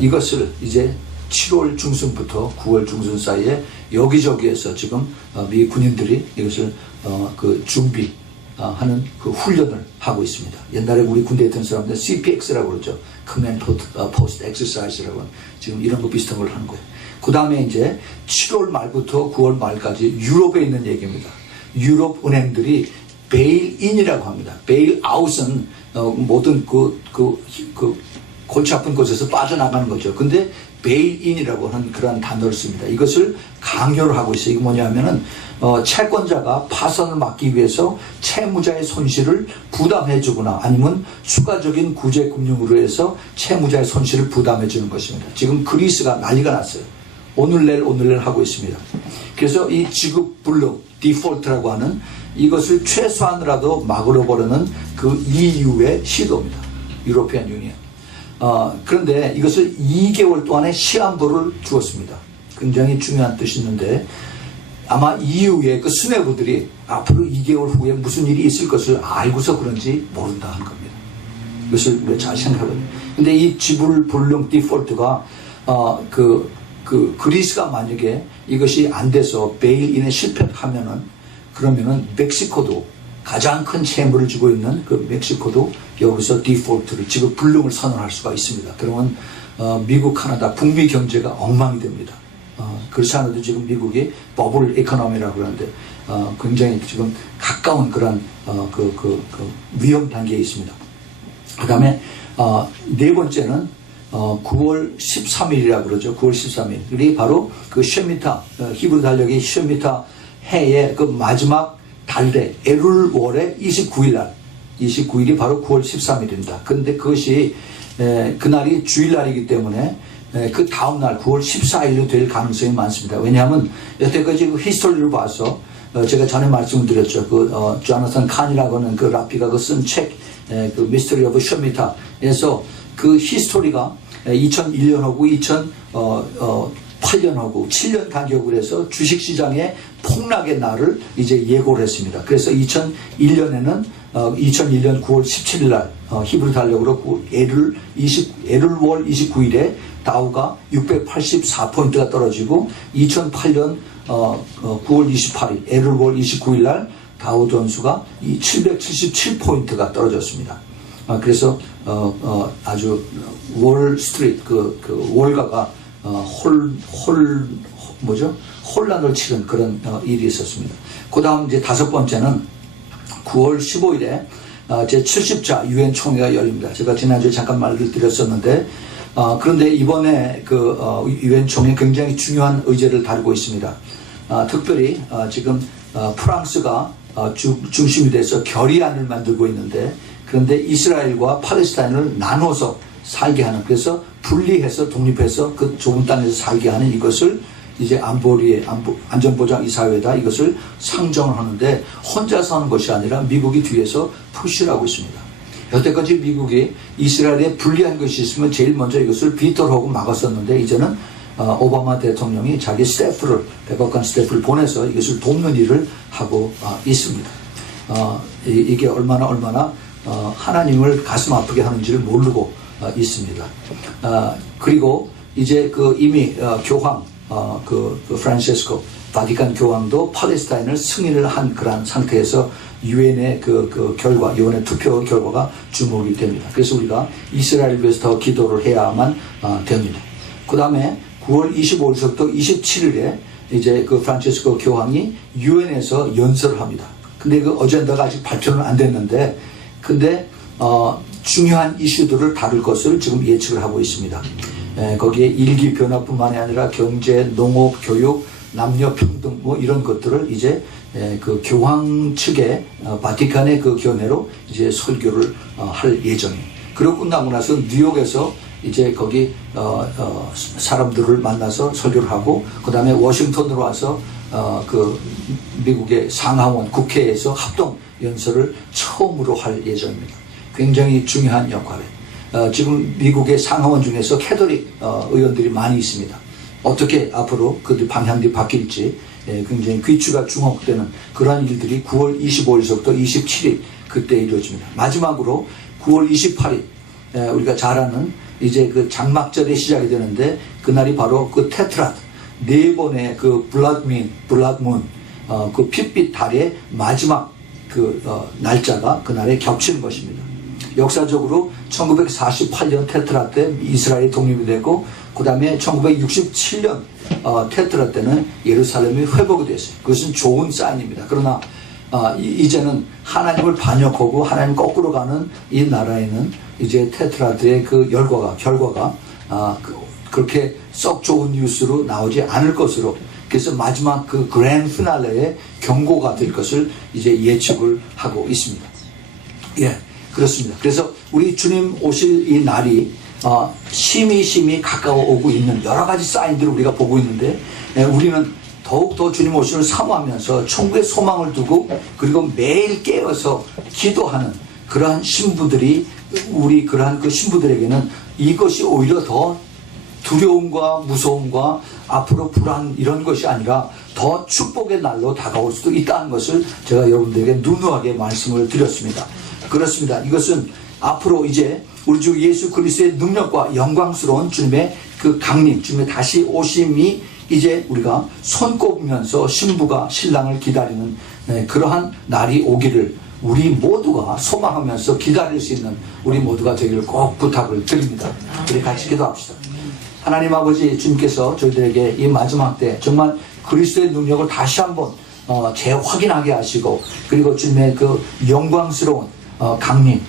이것을 이제 7월 중순부터 9월 중순 사이에 여기저기에서 지금 미 군인들이 이것을 준비하는 그 훈련을 하고 있습니다. 옛날에 우리 군대에 있던 사람들 CPX라고 그러죠. Command Post Exercise라고 지금 이런 거 비슷한 걸 하는 거예요. 그 다음에 이제 7월 말부터 9월 말까지 유럽에 있는 얘기입니다. 유럽 은행들이 베일인이라고 합니다. 베일아웃은 모든 골치 아픈 곳에서 빠져나가는 거죠. 근데 베일인이라고 하는 그런 단어를 씁니다. 이것을 강요를 하고 있어요. 이게 뭐냐면은 채권자가 파산을 막기 위해서 채무자의 손실을 부담해 주거나 아니면 추가적인 구제 금융으로 해서 채무자의 손실을 부담해 주는 것입니다. 지금 그리스가 난리가 났어요. 오늘 내일 하고 있습니다. 그래서 이 지급 불능 디폴트라고 하는 이것을 최소한으로도 막으려 보려는 그 EU의 시도입니다. 유로피안 유니언. 그런데 이것을 2개월 동안의 시한부를 주었습니다. 굉장히 중요한 뜻이 있는데 아마 EU의 그 수뇌부들이 앞으로 2개월 후에 무슨 일이 있을 것을 알고서 그런지 모른다 한 겁니다. 이것을 우리가 잘 생각해보면. 근데 이 지불 불능 디폴트가 그리스가 만약에 이것이 안 돼서 베일인에 실패하면은 그러면은 멕시코도 가장 큰 채무를 주고 있는 그 멕시코도 여기서 디폴트를 지금 불능을 선언할 수가 있습니다. 그러면 미국, 카나다, 북미 경제가 엉망이 됩니다. 그렇지 않아도 지금 미국이 버블 이코노미라고 그러는데 굉장히 지금 가까운 그런 위험 단계에 있습니다. 그 다음에 네 번째는 9월 13일이라고 그러죠. 9월 13일이 바로 그 쉐미타, 히브리 달력의 쉐미타 해의 그 마지막 달래 에룰월의 29일이 바로 9월 13일입니다. 그런데 그것이 그날이 주일날이기 때문에 그 다음날 9월 14일로 될 가능성이 많습니다. 왜냐하면 여태까지 그 히스토리를 봐서 제가 전에 말씀드렸죠. 조나산 칸이라고 하는 그 라피가 쓴 책, 그 미스터리 오브 셔미타에서 그 히스토리가 2001년하고 2008년하고 7년 간격으로 해서 주식시장의 폭락의 날을 이제 예고를 했습니다. 그래서 2001년 9월 17일 날 히브리 달력으로 에룰월 29일에 다우가 684포인트가 떨어지고 2008년 9월 28일 에룰월 29일 날 다우 존스가 777포인트가 떨어졌습니다. 그래서 아주 월스트리트 월가가 혼란을 치른 그런 일이 있었습니다. 그 다음 이제 다섯 번째는 9월 15일에 제 70차 유엔 총회가 열립니다. 제가 지난주에 잠깐 말을 드렸었는데 그런데 이번에 그 유엔 총회 굉장히 중요한 의제를 다루고 있습니다. 특별히 지금 프랑스가 중심이 돼서 결의안을 만들고 있는데 그런데 이스라엘과 팔레스타인을 나눠서 살게 하는, 그래서 분리해서 독립해서 그 좁은 땅에서 살게 하는 이것을 이제 안전보장이사회에다 이것을 상정을 하는데 혼자서 하는 것이 아니라 미국이 뒤에서 푸시를 하고 있습니다. 여태까지 미국이 이스라엘에 분리한 것이 있으면 제일 먼저 이것을 비토를 하고 막았었는데 이제는 오바마 대통령이 자기 스태프를, 백악관 스태프를 보내서 이것을 돕는 일을 하고 있습니다. 이게 얼마나 하나님을 가슴 아프게 하는지를 모르고 있습니다. 그리고 이제 이미 교황, 프란시스코 바티칸 교황도 팔레스타인을 승인을 한 그런 상태에서 유엔의 결과, 유엔의 투표 결과가 주목이 됩니다. 그래서 우리가 이스라엘을 위해서 더 기도를 해야만 됩니다. 그 다음에 9월 25일부터 27일에 이제 프란시스코 교황이 유엔에서 연설을 합니다. 근데 그 어젠다가 아직 발표는 안 됐는데, 근데 중요한 이슈들을 다룰 것을 지금 예측을 하고 있습니다. 거기에 일기 변화뿐만이 아니라 경제, 농업, 교육, 남녀 평등 이런 것들을 이제 그 교황 측의 바티칸의 그 견해로 이제 설교를 할 예정입니다. 그러고 끝나고 나서 뉴욕에서 이제 거기 사람들을 만나서 설교를 하고 그 다음에 워싱턴으로 와서 미국의 상하원 국회에서 합동 연설을 처음으로 할 예정입니다. 굉장히 중요한 역할에 지금 미국의 상하원 중에서 캐톨릭 의원들이 많이 있습니다. 어떻게 앞으로 그 방향이 바뀔지 굉장히 귀추가 주목되는 그러한 일들이 9월 25일서부터 27일 그때 이루어집니다. 마지막으로 9월 28일 우리가 잘 아는 이제 그 장막절이 시작이 되는데 그날이 바로 그 테트라드 네 번의 그 블라드문 그 핏빛 달의 마지막 그 날짜가 그날에 겹치는 것입니다. 역사적으로 1948년 테트라 때 이스라엘이 독립이 되고 그 다음에 1967년 테트라 때는 예루살렘이 회복이 됐어요. 그것은 좋은 사인입니다. 그러나 이제는 하나님을 반역하고 하나님 거꾸로 가는 이 나라에는 이제 테트라드의 그 결과가 그렇게 썩 좋은 뉴스로 나오지 않을 것으로, 그래서 마지막 그 그랜드 피날레의 경고가 될 것을 이제 예측을 하고 있습니다. 예, 그렇습니다. 그래서 우리 주님 오실 이 날이 심히 가까워 오고 있는 여러 가지 사인들을 우리가 보고 있는데, 우리는 더욱더 주님 오심을 사모하면서 천국의 소망을 두고 그리고 매일 깨어서 기도하는 그러한 신부들이, 우리 그러한 그 신부들에게는 이것이 오히려 더 두려움과 무서움과 앞으로 불안 이런 것이 아니라 더 축복의 날로 다가올 수도 있다는 것을 제가 여러분들에게 누누하게 말씀을 드렸습니다. 그렇습니다. 이것은 앞으로 이제 우리 주 예수 그리스도의 능력과 영광스러운 주님의 그 강림, 주님의 다시 오심이 이제 우리가 손꼽으면서 신부가 신랑을 기다리는 그러한 날이 오기를 우리 모두가 소망하면서 기다릴 수 있는 우리 모두가 되기를 꼭 부탁을 드립니다. 우리 같이 기도합시다. 하나님 아버지, 주님께서 저희들에게 이 마지막 때 정말 그리스도의 능력을 다시 한번 재확인하게 하시고, 그리고 주님의 그 영광스러운 강림,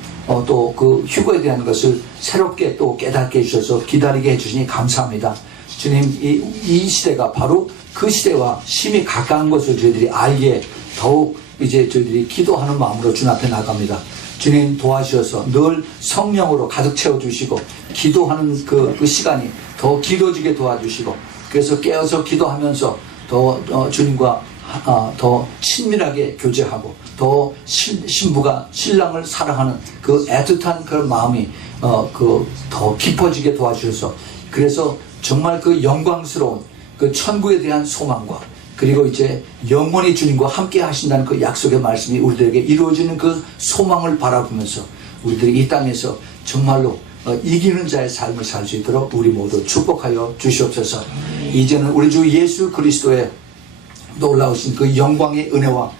또 그 휴거에 대한 것을 새롭게 또 깨닫게 해주셔서 기다리게 해주시니 감사합니다. 주님, 이 시대가 바로 그 시대와 심히 가까운 것을 저희들이 알기에 더욱 이제 저희들이 기도하는 마음으로 주님 앞에 나갑니다. 주님 도와주셔서 늘 성령으로 가득 채워주시고 기도하는 그 시간이 더 길어지게 도와주시고, 그래서 깨어서 기도하면서 더 주님과 더 친밀하게 교제하고 더 신부가 신랑을 사랑하는 그 애틋한 그런 마음이 더 깊어지게 도와주셔서, 그래서 정말 그 영광스러운 그 천국에 대한 소망과 그리고 이제 영원히 주님과 함께 하신다는 그 약속의 말씀이 우리들에게 이루어지는 그 소망을 바라보면서 우리들이 이 땅에서 정말로 이기는 자의 삶을 살 수 있도록 우리 모두 축복하여 주시옵소서. 이제는 우리 주 예수 그리스도의 놀라우신 그 영광의 은혜와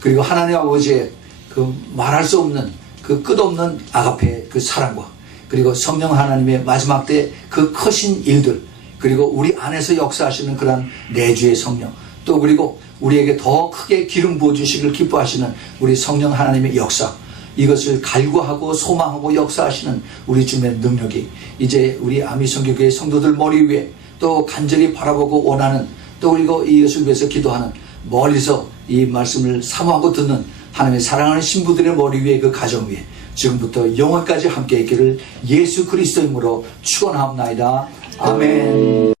그리고 하나님 아버지의 그 말할 수 없는 그 끝없는 아가페의 그 사랑과 그리고 성령 하나님의 마지막 때 그 크신 일들, 그리고 우리 안에서 역사하시는 그런 내주의 성령, 또 그리고 우리에게 더 크게 기름 부어주시길 기뻐하시는 우리 성령 하나님의 역사, 이것을 갈구하고 소망하고 역사하시는 우리 주님의 능력이 이제 우리 아미성교교회 성도들 머리 위에 또 간절히 바라보고 원하는, 또 그리고 이것을 위해서 기도하는, 멀리서 이 말씀을 사모하고 듣는 하나님의 사랑하는 신부들의 머리 위에 그 가정 위에 지금부터 영원까지 함께 있기를 예수 그리스도 이름으로 축원하옵나이다. 아멘.